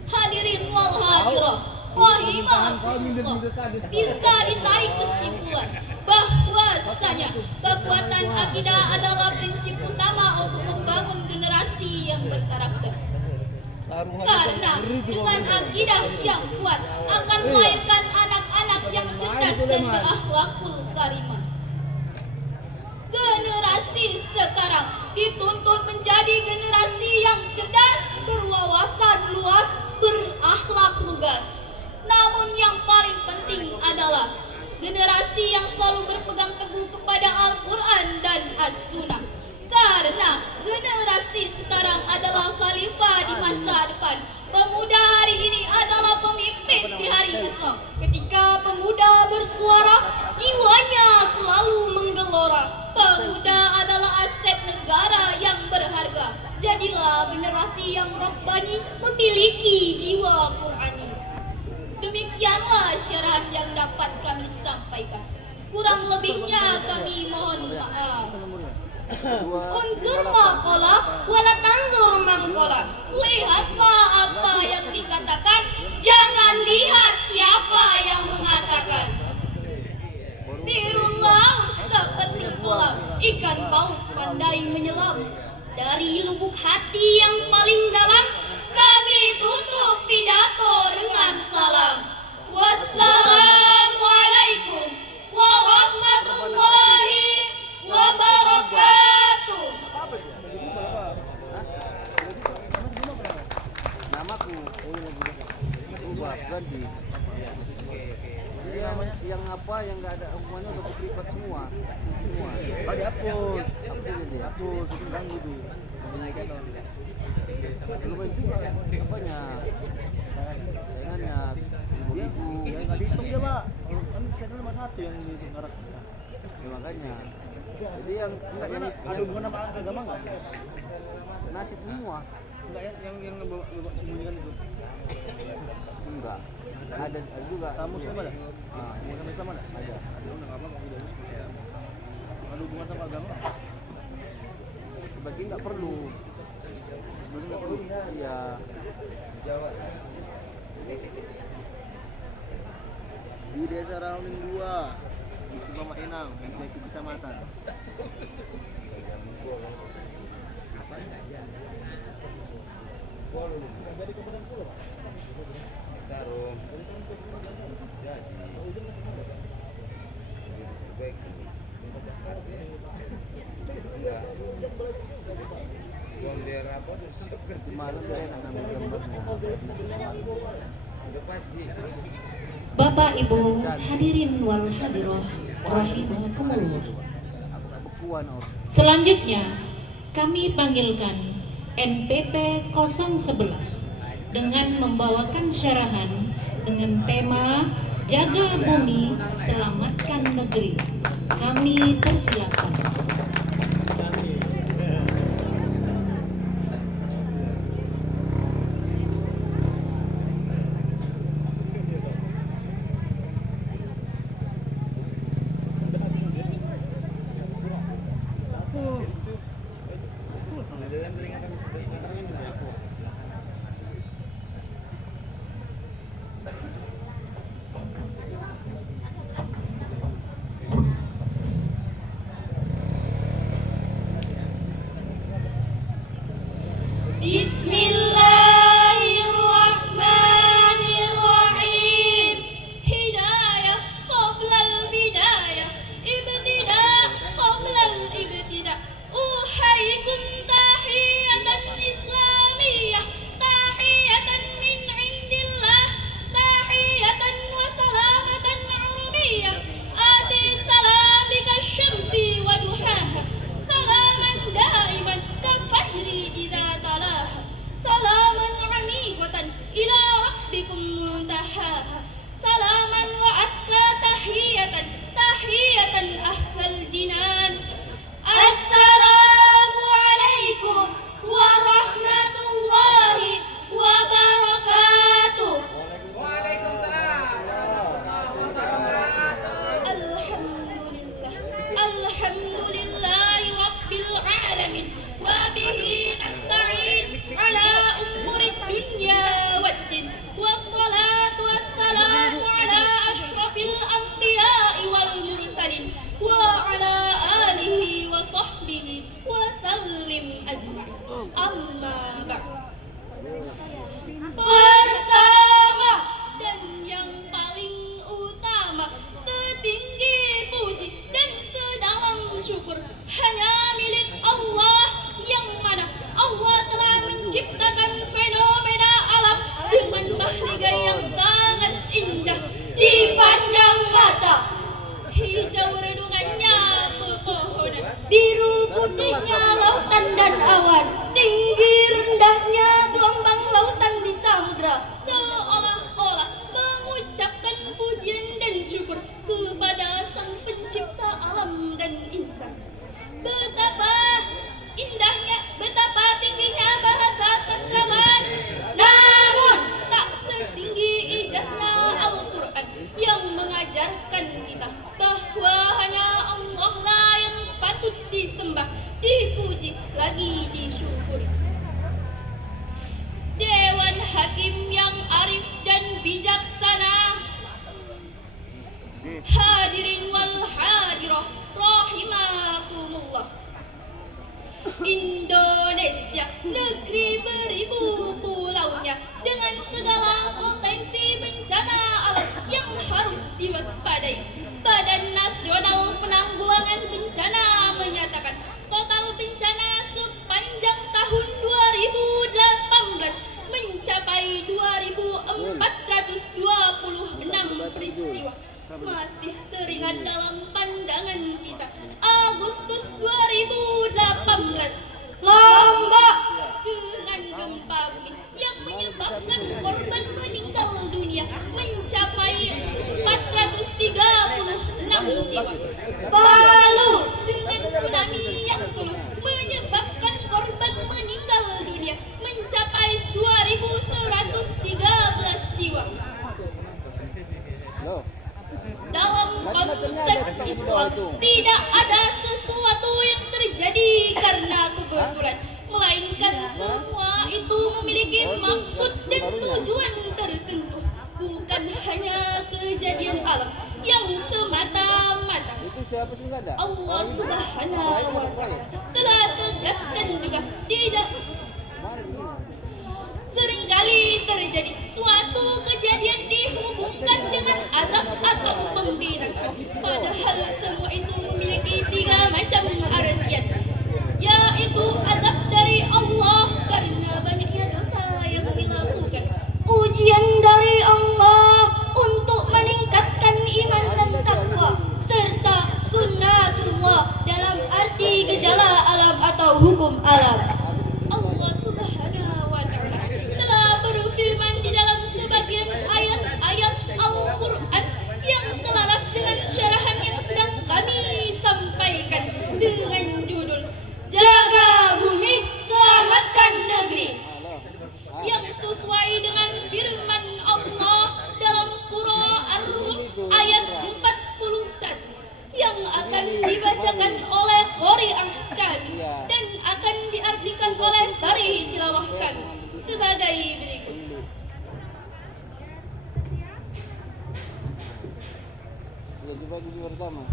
Hadirin wal hadirah, rahimakumullah, bisa ditarik kesimpulan bahwasanya kekuatan akidah adalah prinsip utama untuk membangun generasi yang berkarakter. Karena dengan akidah yang kuat akan melahirkan anak-anak yang cerdas dan berakhlakul karimah. Generasi sekarang dituntut menjadi generasi yang cerdas, berwawasan luas, berakhlak lugas. Namun yang paling penting adalah generasi yang selalu berpegang teguh kepada Al-Quran dan As-Sunnah. Karena generasi sekarang adalah khalifah di masa depan. Pemuda hari ini adalah pemimpin di hari esok. Ketika pemuda bersuara, jiwanya selalu menggelora. Pemuda adalah aset negara yang berharga. Jadilah generasi yang rabbani, memiliki jiwa Qur'ani. Demikianlah syarahan yang dapat kami sampaikan. Kurang lebihnya kami mohon maaf. Unzur maqala wala tanzur maqala. Lihatlah apa yang dikatakan, jangan lihat siapa yang mengatakan. Birullah seperti kolam, ikan paus pandai menyelam. Dari lubuk hati yang paling dalam, kami tutup pidato dengan salam. Wassalamualaikum warahmatullahi wabarakatuh. Namaku ubah ganti. Yang apa yang nggak ada hubungannya udah privat semua. Oh dihapus. Hapus itu ganggu tuh. Lumayan juga apanya? Sayangannya 2.000. Ya nggak dihitung dia pak. Kan channel cuma satu yang dihitung ngarak. Ya makanya. Jadi yang ada hubungan sama agama nggak? Nasib semua. Enggak ya yang sembunyikan itu. Enggak. Ada juga. Kamu sama ada? Ah, sama Islam ada? Ada. Ada agama kok tidak muslim. Ada hubungan sama agama? Sebagian enggak perlu. Sebagian enggak perlu. Iya. Jawa. Di Desa Rauning 2 di Sumama Enam, di Kecamatan. Jadi kemudian pulau Taruh baik uang biar apa siap kerja malam udah pasti. Bapak Ibu hadirin wal hadirah rahimakumullah. Selanjutnya kami panggilkan NPP 011 dengan membawakan syarahan dengan tema Jaga Bumi, Selamatkan Negeri. Kami persilakan. berdoa seolah-olah mengucapkan pujian dan syukur kepada Sang Pencipta alam dan insan. Betapa indahnya, betapa tingginya bahasa sastrawan, namun tak setinggi ijazna Al-Quran yang mengajarkan kita bahwa hanya Allah lah yang patut disembah, dipuji, lagi disyukuri. Dewan Hakim yang arif dan bijaksana, hadirin wal hadirah rahimakumullah. Indonesia, negeri beribu pulaunya, dengan segala potensi bencana alam yang harus diwaspadai. Badan Nasional Penanggulangan Bencana menyatakan total bencana sepanjang tahun 2018 mencapai 2.426 peristiwa. Masih teringat dalam pandangan kita Agustus 2018, Lombok dengan gempa bumi yang menyebabkan korban meninggal dunia mencapai 436 jiwa. Palu dengan tsunami yang turun menyebabkan korban meninggal dunia mencapai 2.113 jiwa. Dalam konsep Islam tidak ada sesuatu yang terjadi karena kebetulan, melainkan semua itu memiliki maksud dan tujuan tertentu, bukan hanya kejadian alam yang semata-mata. Allah Subhanahu wa Ta'ala telah tegaskan juga tidak. Seringkali terjadi suatu kejadian dihubungkan dengan azab atau pembinasan, padahal semua itu memiliki 3 macam artian, yaitu azab dari Allah karena banyaknya dosa yang dilakukan, ujian dari Allah untuk meningkatkan iman dan takwa, serta sunnatullah dalam arti gejala alam atau hukum alam. Allah Subhanahu wa Ta'ala telah berfirman di dalam sebagian ayat-ayat Al-Quran yang selaras dengan syarahan yang sedang kami sampaikan dengan judul Jaga Bumi, Selamatkan Negeri, yang sesuai dengan firman Allah dalam surah Ar-Rum ayat 41 yang akan dibacakan oleh qari'ah kami dan akan diartikan oleh sari tilawah kami sebagai berikut. Coba dulu pertama.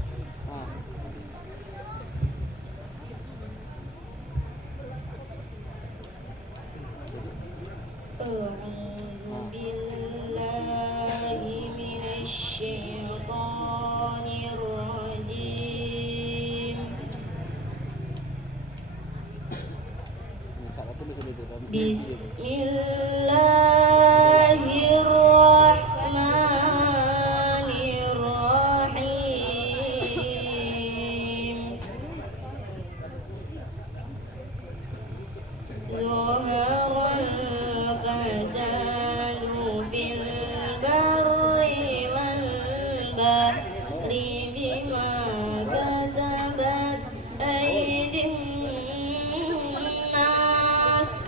A'udzu billahi minasy syaithanir rajim. Bismillahirrahmanirrahim. Zaharal fasadu fil barri wal bahri bima kasabat aydin nas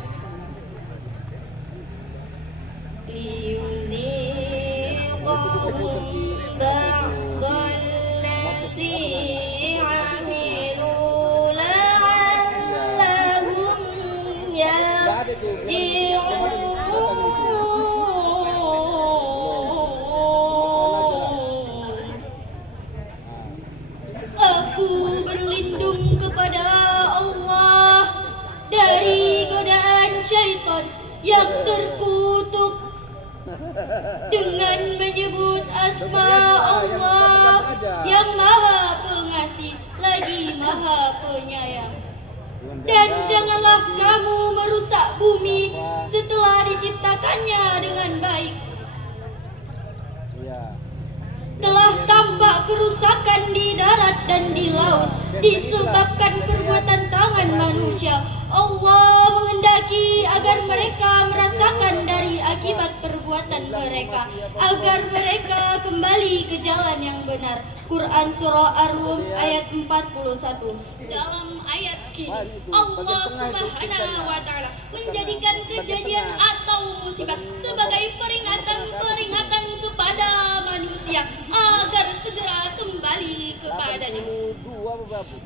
liyudhiqahum ba'dalladhi 'amilu la'allahum Aku berlindung kepada Allah dari godaan syaitan yang terkutuk dengan menyebut asma Allah yang Maha Pengasih lagi Maha Penyayang. Dan janganlah kamu merusak bumi setelah diciptakannya dengan baik. Telah tampak kerusakan di darat dan di laut disebabkan perbuatan tangan manusia. Allah menghendaki agar mereka merasakan dari akibat perbuatan ketakutan mereka, agar mereka kembali ke jalan yang benar. Quran Surah Ar-Rum ayat 41. Dalam ayat ini Allah Subhanahu wa Ta'ala menjadikan kejadian atau musibah sebagai peringatan kepada manusia agar segera kembali kepadanya.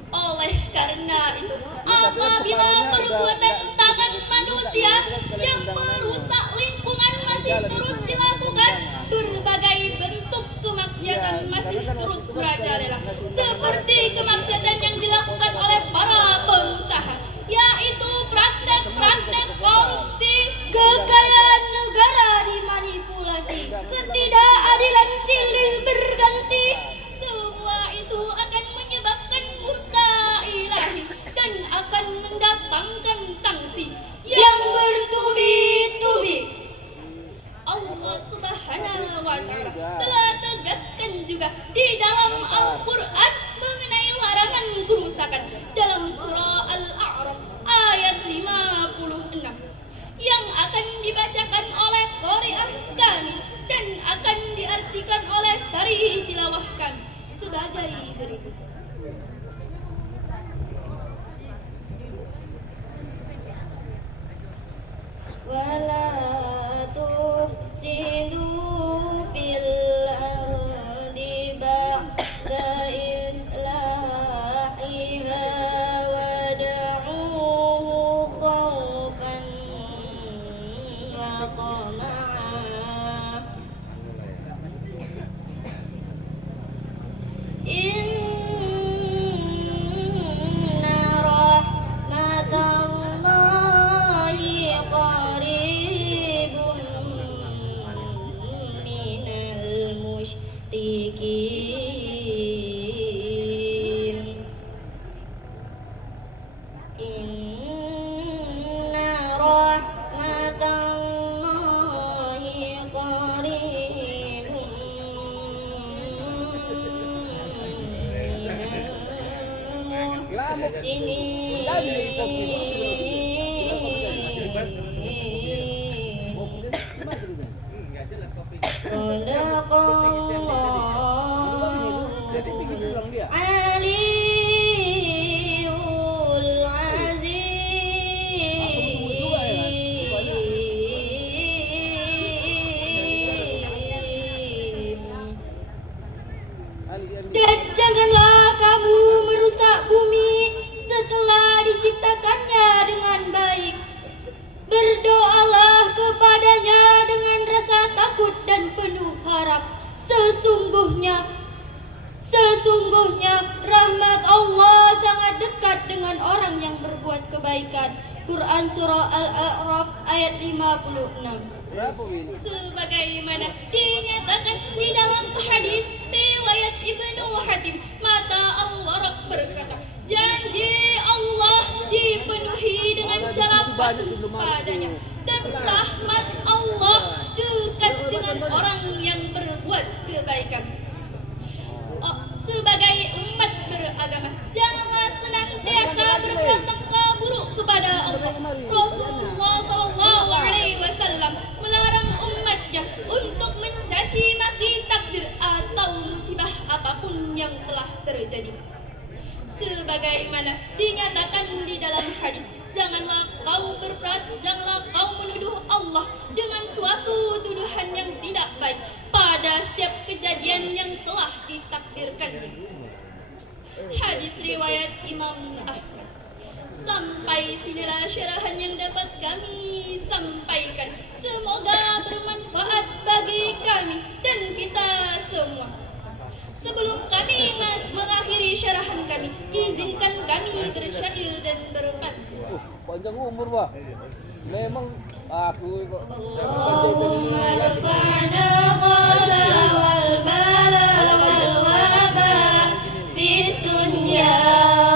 Oleh karena itu, apabila perbuatan tangan manusia yang merusak lingkungan masih terus dilakukan, berbagai bentuk kemaksiatan masih terus merajalela, seperti kemaksiatan yang dilakukan oleh para pengusaha, yaitu praktek-praktek korupsi, Kekayaan negara dimanipulasi, ketidakadilan silih berganti. semua itu akan menyebabkan murka ilahi dan akan mendatangkan sanksi yang bertubi-tubi. Allah Subhanahu wa Ta'ala telah tegaskan juga di dalam Al-Quran mengenai larangan kerusakan dalam surah Al-A'raf ayat 56 yang akan dibacakan oleh qari'ah kami dan akan diartikan oleh sari tilawah kami sebagai berikut. Wala tufsidu fil ardi ba'da islahiha wad'uhu khawfan wa tama'a. Inna rahmatallahi qaribun minal musyrikin. Inna rahmatallahi qaribun minal Jadi bikin ulang dia. Aliyul Azim. Dan janganlah kamu merusak bumi setelah diciptakannya dengan baik. Berdoalah kepadanya dengan rasa takut dan penuh harap. Sesungguhnya rahmat Allah sangat dekat dengan orang yang berbuat kebaikan. Quran Surah Al-A'raf ayat 56. Berapa Win? Sebagaimana dinyatakan di dalam hadis riwayat Ibnu Hatim, mata Al-Waraq berkata, janji Allah dipenuhi dengan cara patuh padanya, dan rahmat Allah dekat dengan orang yang berbuat kebaikan. Sebagai umat beragama, janganlah senantiasa berprasangka buruk kepada Allah. Rasulullah SAW melarang umatnya untuk mencaci maki takdir atau musibah apapun yang telah terjadi. Sebagaimana dinyatakan di dalam hadis, janganlah kau menuduh Allah dengan suatu tuduhan yang tidak baik pada setiap kejadian yang telah ditakdirkan. Hadis riwayat Imam Ahmad. Sampai sinilah syarahan yang dapat kami sampaikan. Semoga bermanfaat bagi kami dan kita semua. Sebelum kami mengakhiri syarahan kami, izinkan kami bersyair dan berpantun. Panjang umur, Pak. Memang aku kok. Allahumma rafa'na qala wal bala wal waba fid dunya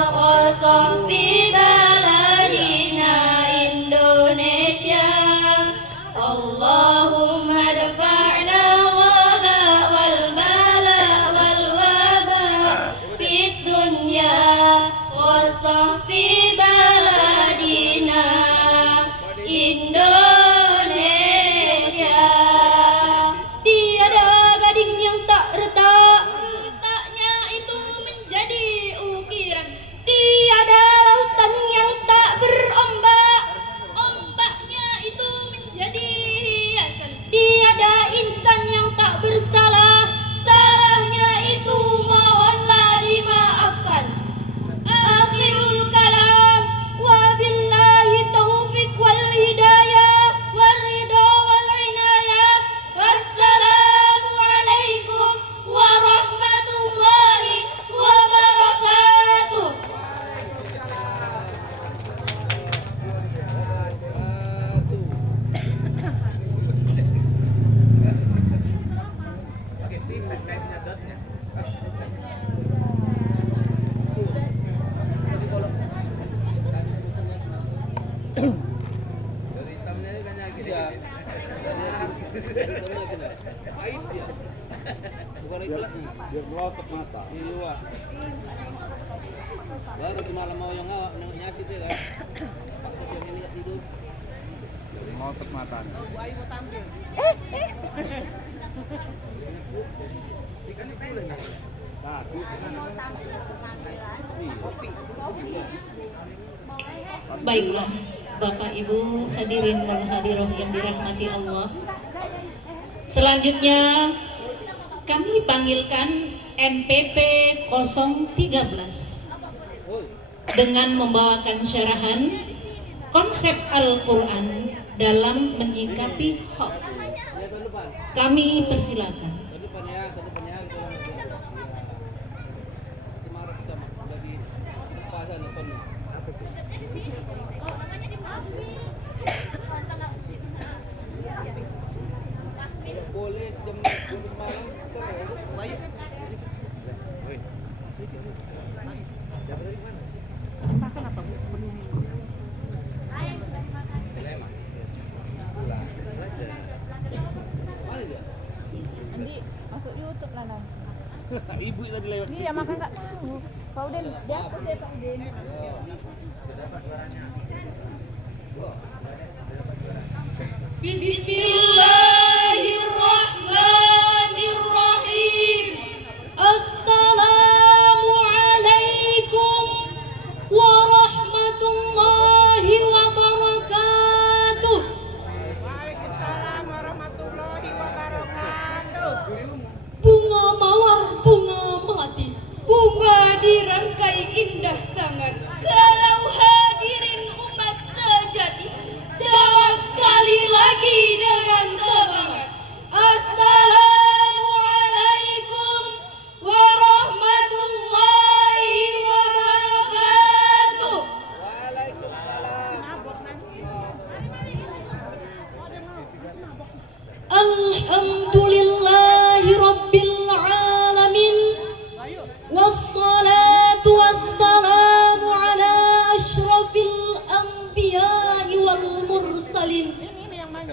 khassa fi baladina Indonesia. Allahumma rafa'na qala wal bala wal waba fid dunya khassa fi baladina Indonesia. Editornya kena. Pahit dia. Bukan air pelat nih. Biar melotot mata. Iya. Baru di malam mau yang nyasit ya kan. Waktu yang ini tidur. Biar melotot matanya. Baiklah, Bapak Ibu hadirin wal hadiroh yang dirahmati Allah. Selanjutnya kami panggilkan NPP 013 dengan membawakan syarahan konsep Al-Quran dalam menyikapi hoax. Kami persilakan. Ke depan ya. Kemarin kita jadi pasang nonton. Boleh jam 12 malam keren. Mana dia? Andi masuk YouTube lah Nan. Ibu tadi lewat. Dia makan nggak tahu. Pak Udin, dia apa dia Pak Udin? Bismillahirrahmanirrahim. Assalamualaikum warahmatullahi wabarakatuh. Waalaikumsalam warahmatullahi wabarakatuh. Bunga mawar, bunga melati, bunga dirangkai indah sangat. Kalau hadirin umat sejati, jawab sekali lagi dengan semangat. Assalamualaikum warahmatullahi wabarakatuh. Alhamdulillahi rabbil alamin. Wassalatu wassalamu ala ashrafil anbiya'i wal mursalin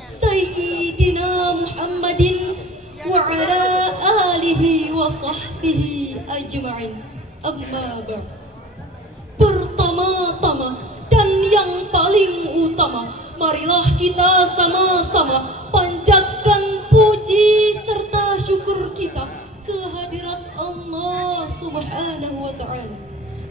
Sayyidina Muhammadin wa ala alihi wa sahbihi ajma'in. Amma ba'd. Pertama-tama dan yang paling utama, marilah kita sama-sama panjatkan puji serta syukur kita kehadirat Allah Subhanahu wa ta'ala,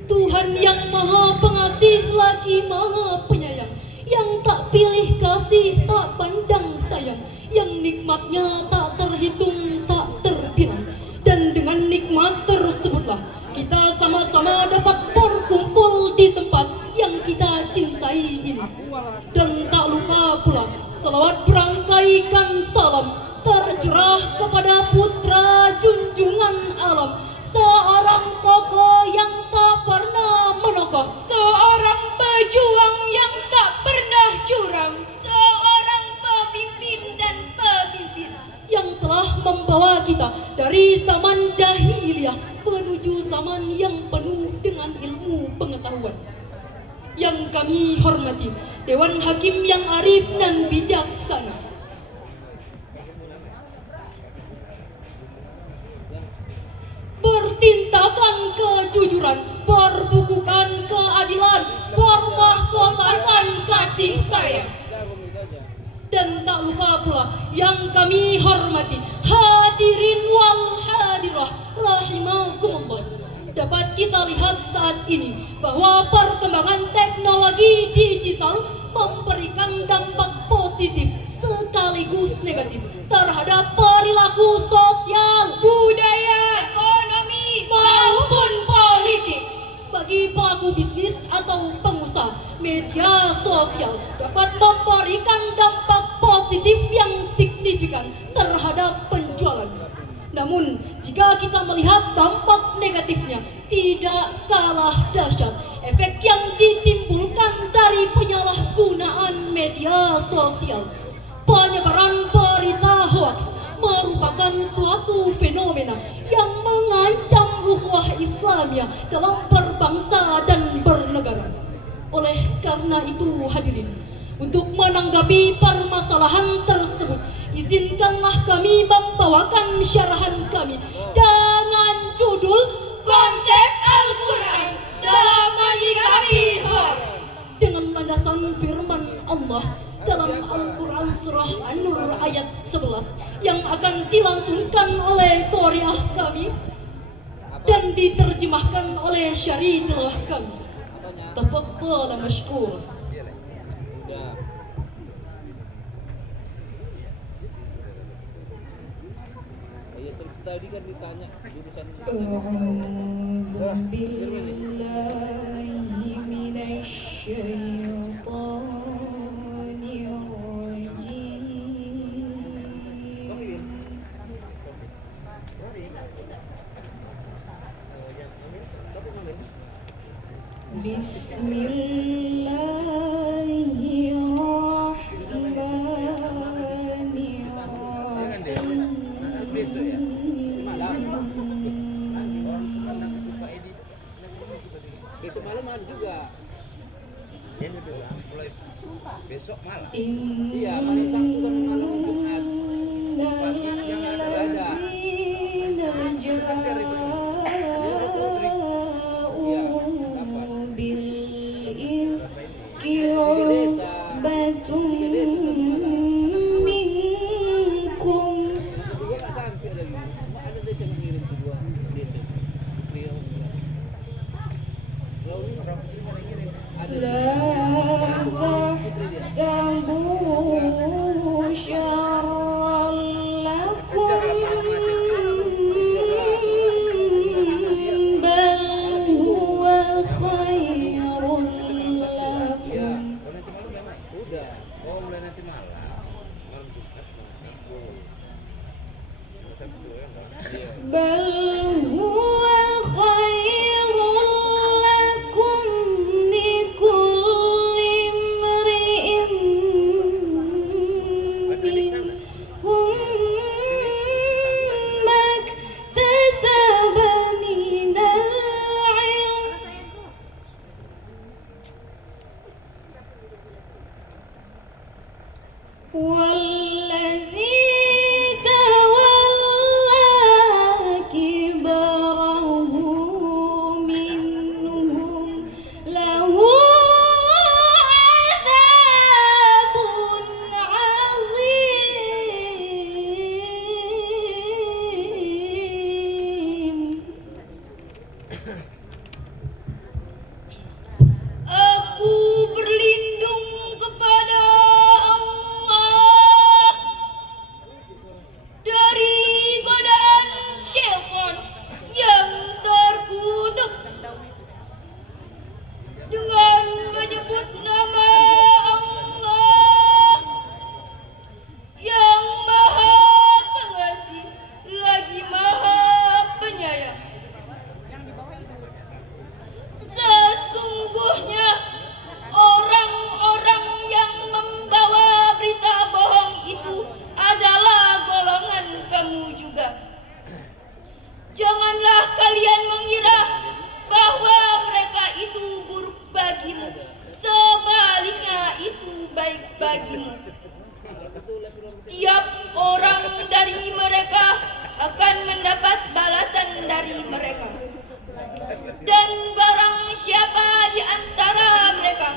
Tuhan yang maha pengasih lagi maha penyayang, yang tak pilih kasih tak pandang sayang, yang nikmatnya tak terhitung tak terbilang. Dan dengan nikmat tersebutlah kita sama-sama dapat berkumpul di tempat yang kita cintai ini. Dan tak lupa pula selawat berangkaikan salam tercurah kepada putra junjungan alam, seorang tokoh yang tak pernah menokok, seorang pejuang yang tak pernah curang, seorang pemimpin dan pemimpin yang telah membawa kita dari zaman jahiliyah menuju zaman yang penuh dengan ilmu pengetahuan. Yang kami hormati Dewan Hakim yang arif dan bijaksana, bertintakan kejujuran, berbukukan keadilan, bermahkotakan kasih sayang. Dan tak lupa pula yang kami hormati hadirin wal hadirah rahimakumullah. Dapat kita lihat saat ini bahwa perkembangan teknologi digital memberikan dampak positif sekaligus negatif terhadap perilaku sosial, budaya, ekonomi, maupun politik. Bagi pelaku bisnis atau pengusaha, media sosial dapat memberikan dampak positif yang signifikan terhadap penjualan. Namun, jika kita melihat dampak negatifnya, tidak kalah dahsyat efek yang ditimbulkan dari penyalahgunaan media sosial. Penyebaran berita hoaks merupakan suatu fenomena yang mengancam ukhuwah Islamiyah dalam berbangsa dan bernegara. Oleh karena itu hadirin, untuk menanggapi permasalahan tersebut, izinkanlah kami membawakan syarahan kami dengan judul Konsep Al-Quran dalam Menyikapi Hoax, dengan landasan firman Allah dalam Al-Quran surah An-Nur ayat 11 yang akan dilantunkan oleh Qoriah kami dan diterjemahkan oleh syari tilawah kami. Tafadhal mashkur. Tadi kan ditanya jurusan besok malam ada juga. Mulai besok malam. Iya, hari Sabtu kan malam Jumat. Pagi siang ada. Kan cari iya, dapat. Setiap orang dari mereka akan mendapat balasan dari mereka. Dan barang siapa di antara mereka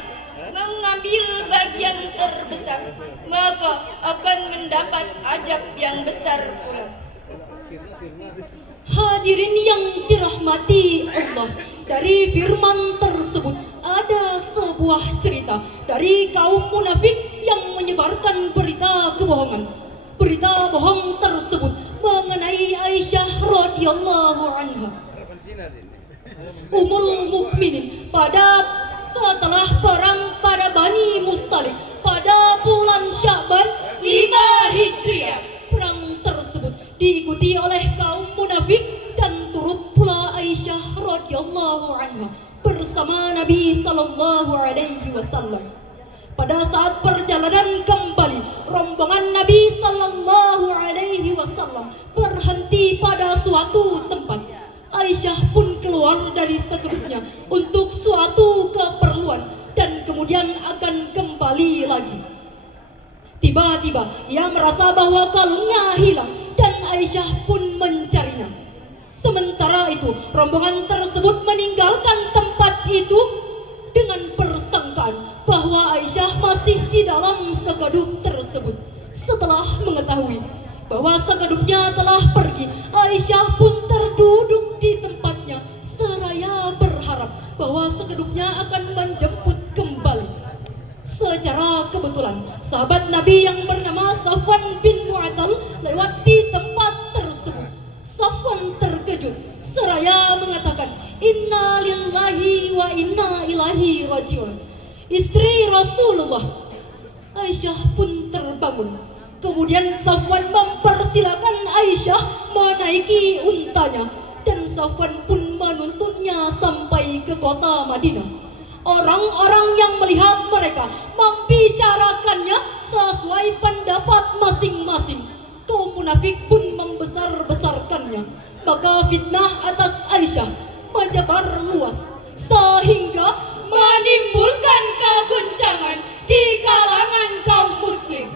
mengambil bagian terbesar, maka akan mendapat ajab yang besar pula. Hadirin yang dirahmati Allah, dari firman tersebut ada sebuah cerita dari kaum munafik yang menyebarkan berita kebohongan. Berita bohong tersebut mengenai Aisyah radhiyallahu anha, Ummul Mukminin, setelah perang pada Bani Mustalik pada bulan Sya'ban 5 Hijriah. Perang tersebut diikuti oleh kaum munafik dan turut pula Aisyah radhiyallahu anha bersama Nabi sallallahu alaihi wasallam. Pada saat perjalanan kembali, rombongan Nabi sallallahu alaihi wasallam berhenti pada suatu tempat. Aisyah pun keluar dari sekelilingnya untuk suatu keperluan dan kemudian akan kembali lagi. Tiba-tiba tiba, ia merasa bahwa kalungnya hilang dan Aisyah pun mencarinya. Sementara itu, rombongan tersebut meninggalkan tempat itu dengan persangkaan bahwa Aisyah masih di dalam sekedup tersebut. Setelah mengetahui bahwa sekedupnya telah pergi, Aisyah pun terduduk di tempatnya seraya berharap bahwa sekedupnya akan menjemput kembali. Secara kebetulan, sahabat Nabi yang bernama Safwan bin Mu'attal lewat di tempat tersebut. Safwan terkejut seraya mengatakan, "Inna lillahi wa inna ilaihi raji'un." Istri Rasulullah. Aisyah pun terbangun. Kemudian Safwan mempersilakan Aisyah menaiki untanya dan Safwan pun menuntunnya sampai ke kota Madinah. Orang-orang yang melihat mereka membicarakannya sesuai pendapat masing-masing. Kaum munafik pun membesar-besarkannya. Maka fitnah atas Aisyah menyebar luas sehingga menimbulkan keguncangan di kalangan kaum muslim.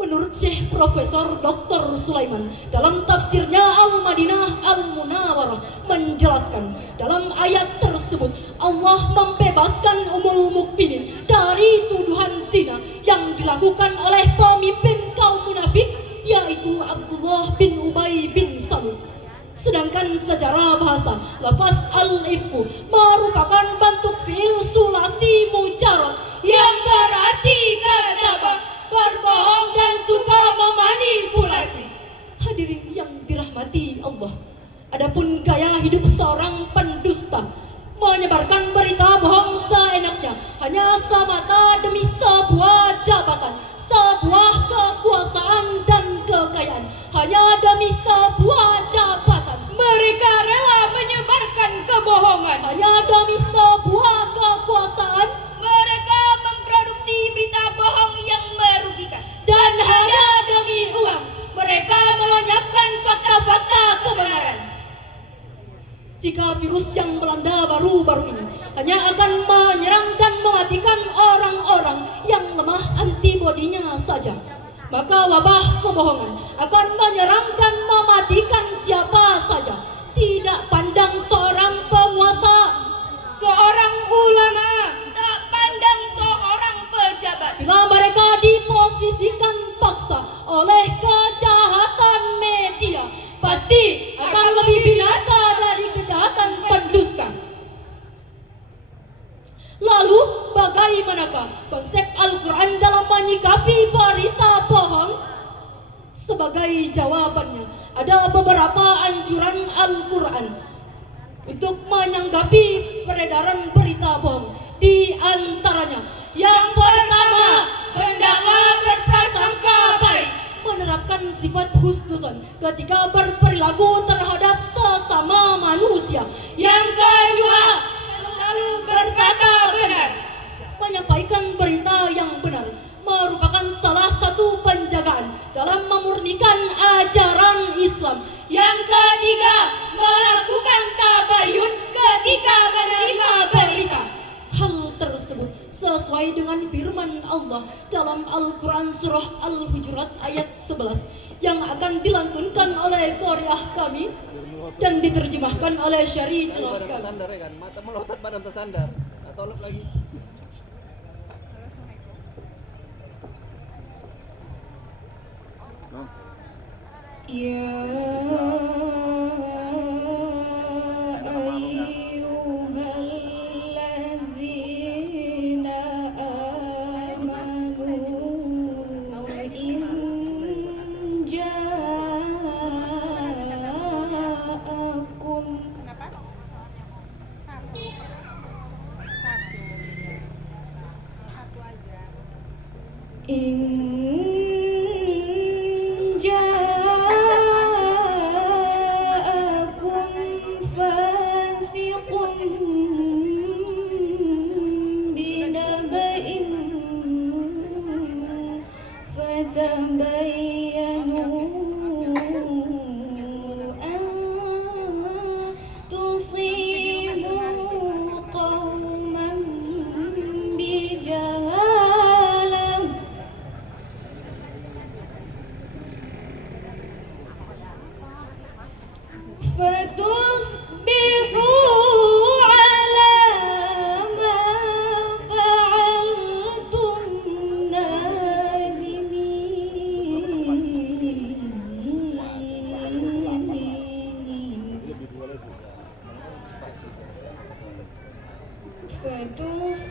Menurut Syekh Profesor Dr. Sulaiman dalam tafsirnya Al-Madinah Al-Munawwarah menjelaskan dalam ayat tersebut Allah membebaskan Ummul Mukminin dari tuduhan zina yang dilakukan oleh pemimpin kaum munafik yaitu Abdullah bin Ubay bin Salul. Sedangkan secara bahasa, lafaz al-ifku merupakan bentuk fi'il sulasi mujarad yang berarti kadzaba, berbohong dan suka memanipulasi. Hadirin yang dirahmati Allah, adapun gaya hidup seorang pendusta menyebarkan berita bohong seenaknya hanya semata demi sebuah jabatan, sebuah kekuasaan dan kekayaan, hanya demi sebuah jabatan. Mereka rela menyebarkan kebohongan hanya demi sebuah kekuasaan. Mereka memproduksi berita bohong yang merugikan dan hanya demi uang mereka melenyapkan fakta-fakta kebenaran. Jika virus yang melanda baru-baru ini hanya akan menyerang dan mematikan orang-orang yang lemah antibodinya saja, maka wabah kebohongan akan menyerang dan mematikan siapa saja, tidak pandang seorang penguasa, seorang ulama, tak pandang seorang pejabat. Bila mereka diposisikan paksa oleh kejahatan media, pasti akan lebih binasa dari kejahatan pendusta. Lalu bagaimanakah konsep Al-Quran dalam menyikapi berita bohong? Sebagai jawabannya, ada beberapa anjuran Al-Quran untuk menanggapi peredaran berita bohong. Di antaranya, yang pertama, hendaklah berprasangka baik, menerapkan sifat husnuzon ketika berperilaku terhadap sesama manusia. Yang kedua, selalu berkata benar. Menyampaikan berita yang benar merupakan salah satu penjagaan dalam memurnikan ajaran Islam. Yang ketiga, melakukan tabayun ketika menerima berita. Hal tersebut sesuai dengan firman Allah dalam Al-Quran Surah Al-Hujurat ayat 11 yang akan dilantunkan oleh Korea kami dan diterjemahkan oleh Syari badan tersandar ya kan, mata melotot badan tersandar, tak tolok lagi. فتصبحوا على ما فعلتم نادمين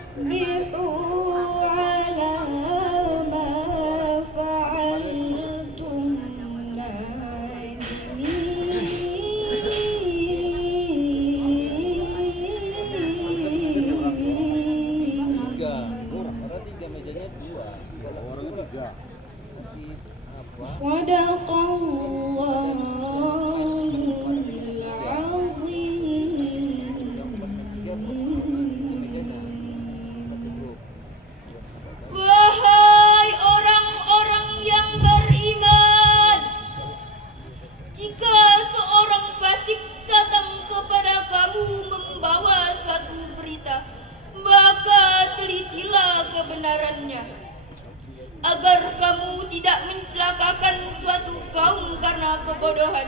فتصبحوا على ما فعلتم نادمين Karena 3 mejanya 2. Kalau orangnya 3. Nanti apa? Sadaqallahul azim. Wahai orang-orang yang beriman, jika seorang fasik datang kepada kamu membawa suatu berita, maka telitilah kebenarannya, agar kamu tidak mencelakakan suatu kaum karena kebodohan,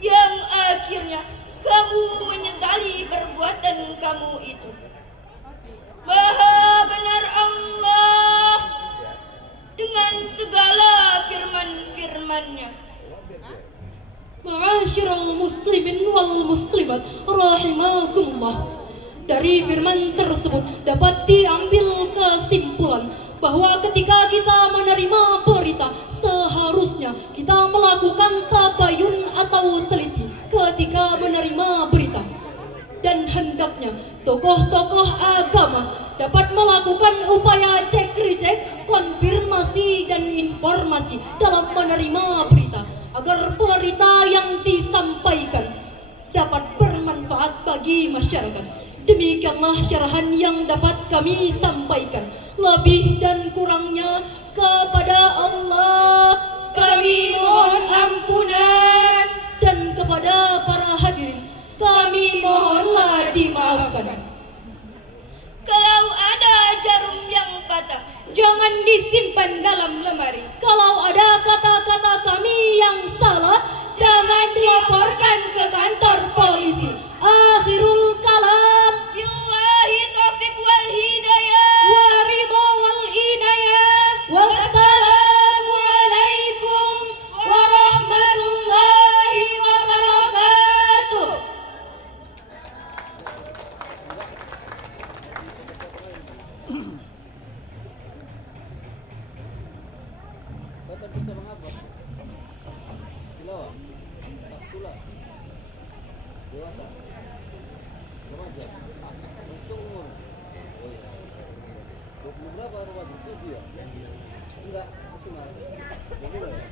yang akhirnya kamu menyesali perbuatan kamu itu. Maha benar Allah dengan segala firman-firman-Nya. Ma'asyiral muslimin wal muslimat rahimakumullah. Dari firman tersebut dapat diambil kesimpulan bahwa ketika kita menerima berita, seharusnya kita melakukan tabayun atau teliti ketika menerima berita. Dan hendaknya tokoh-tokoh agama dapat melakukan upaya cek-recek, konfirmasi dan informasi dalam menerima berita, agar berita yang disampaikan dapat bermanfaat bagi masyarakat. Demikianlah syarahan yang dapat kami sampaikan. Lebih dan kurangnya kepada Allah kami mohon ampunan, dan kepada para hadirin kami mohonlah dimaafkan. Kalau ada jarum yang patah, jangan disimpan dalam lemari. Kalau ada kata-kata kami yang salah, jangan dilaporkan ke kantor polisi. Akhirul kalam. Billahi taufiq wal hidayah. Waridho wal inayah. Wassalamualaikum warahmatullahi wabarakatuh. Baca berita mengapa? Tilawah. Tula. Dewasa. Remaja. Untuk umur. Oh iya. 20 berapa remaja? 7 ya? Enggak, maksimal. 20 ya?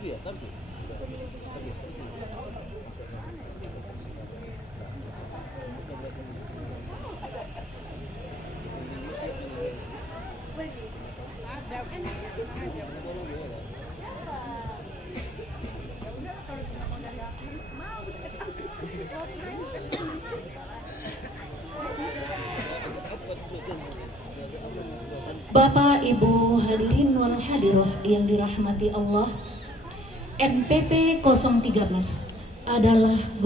Ya, tapi Bapak, Ibu, hadirin wal hadiroh yang dirahmati Allah, NPP 013 adalah golongan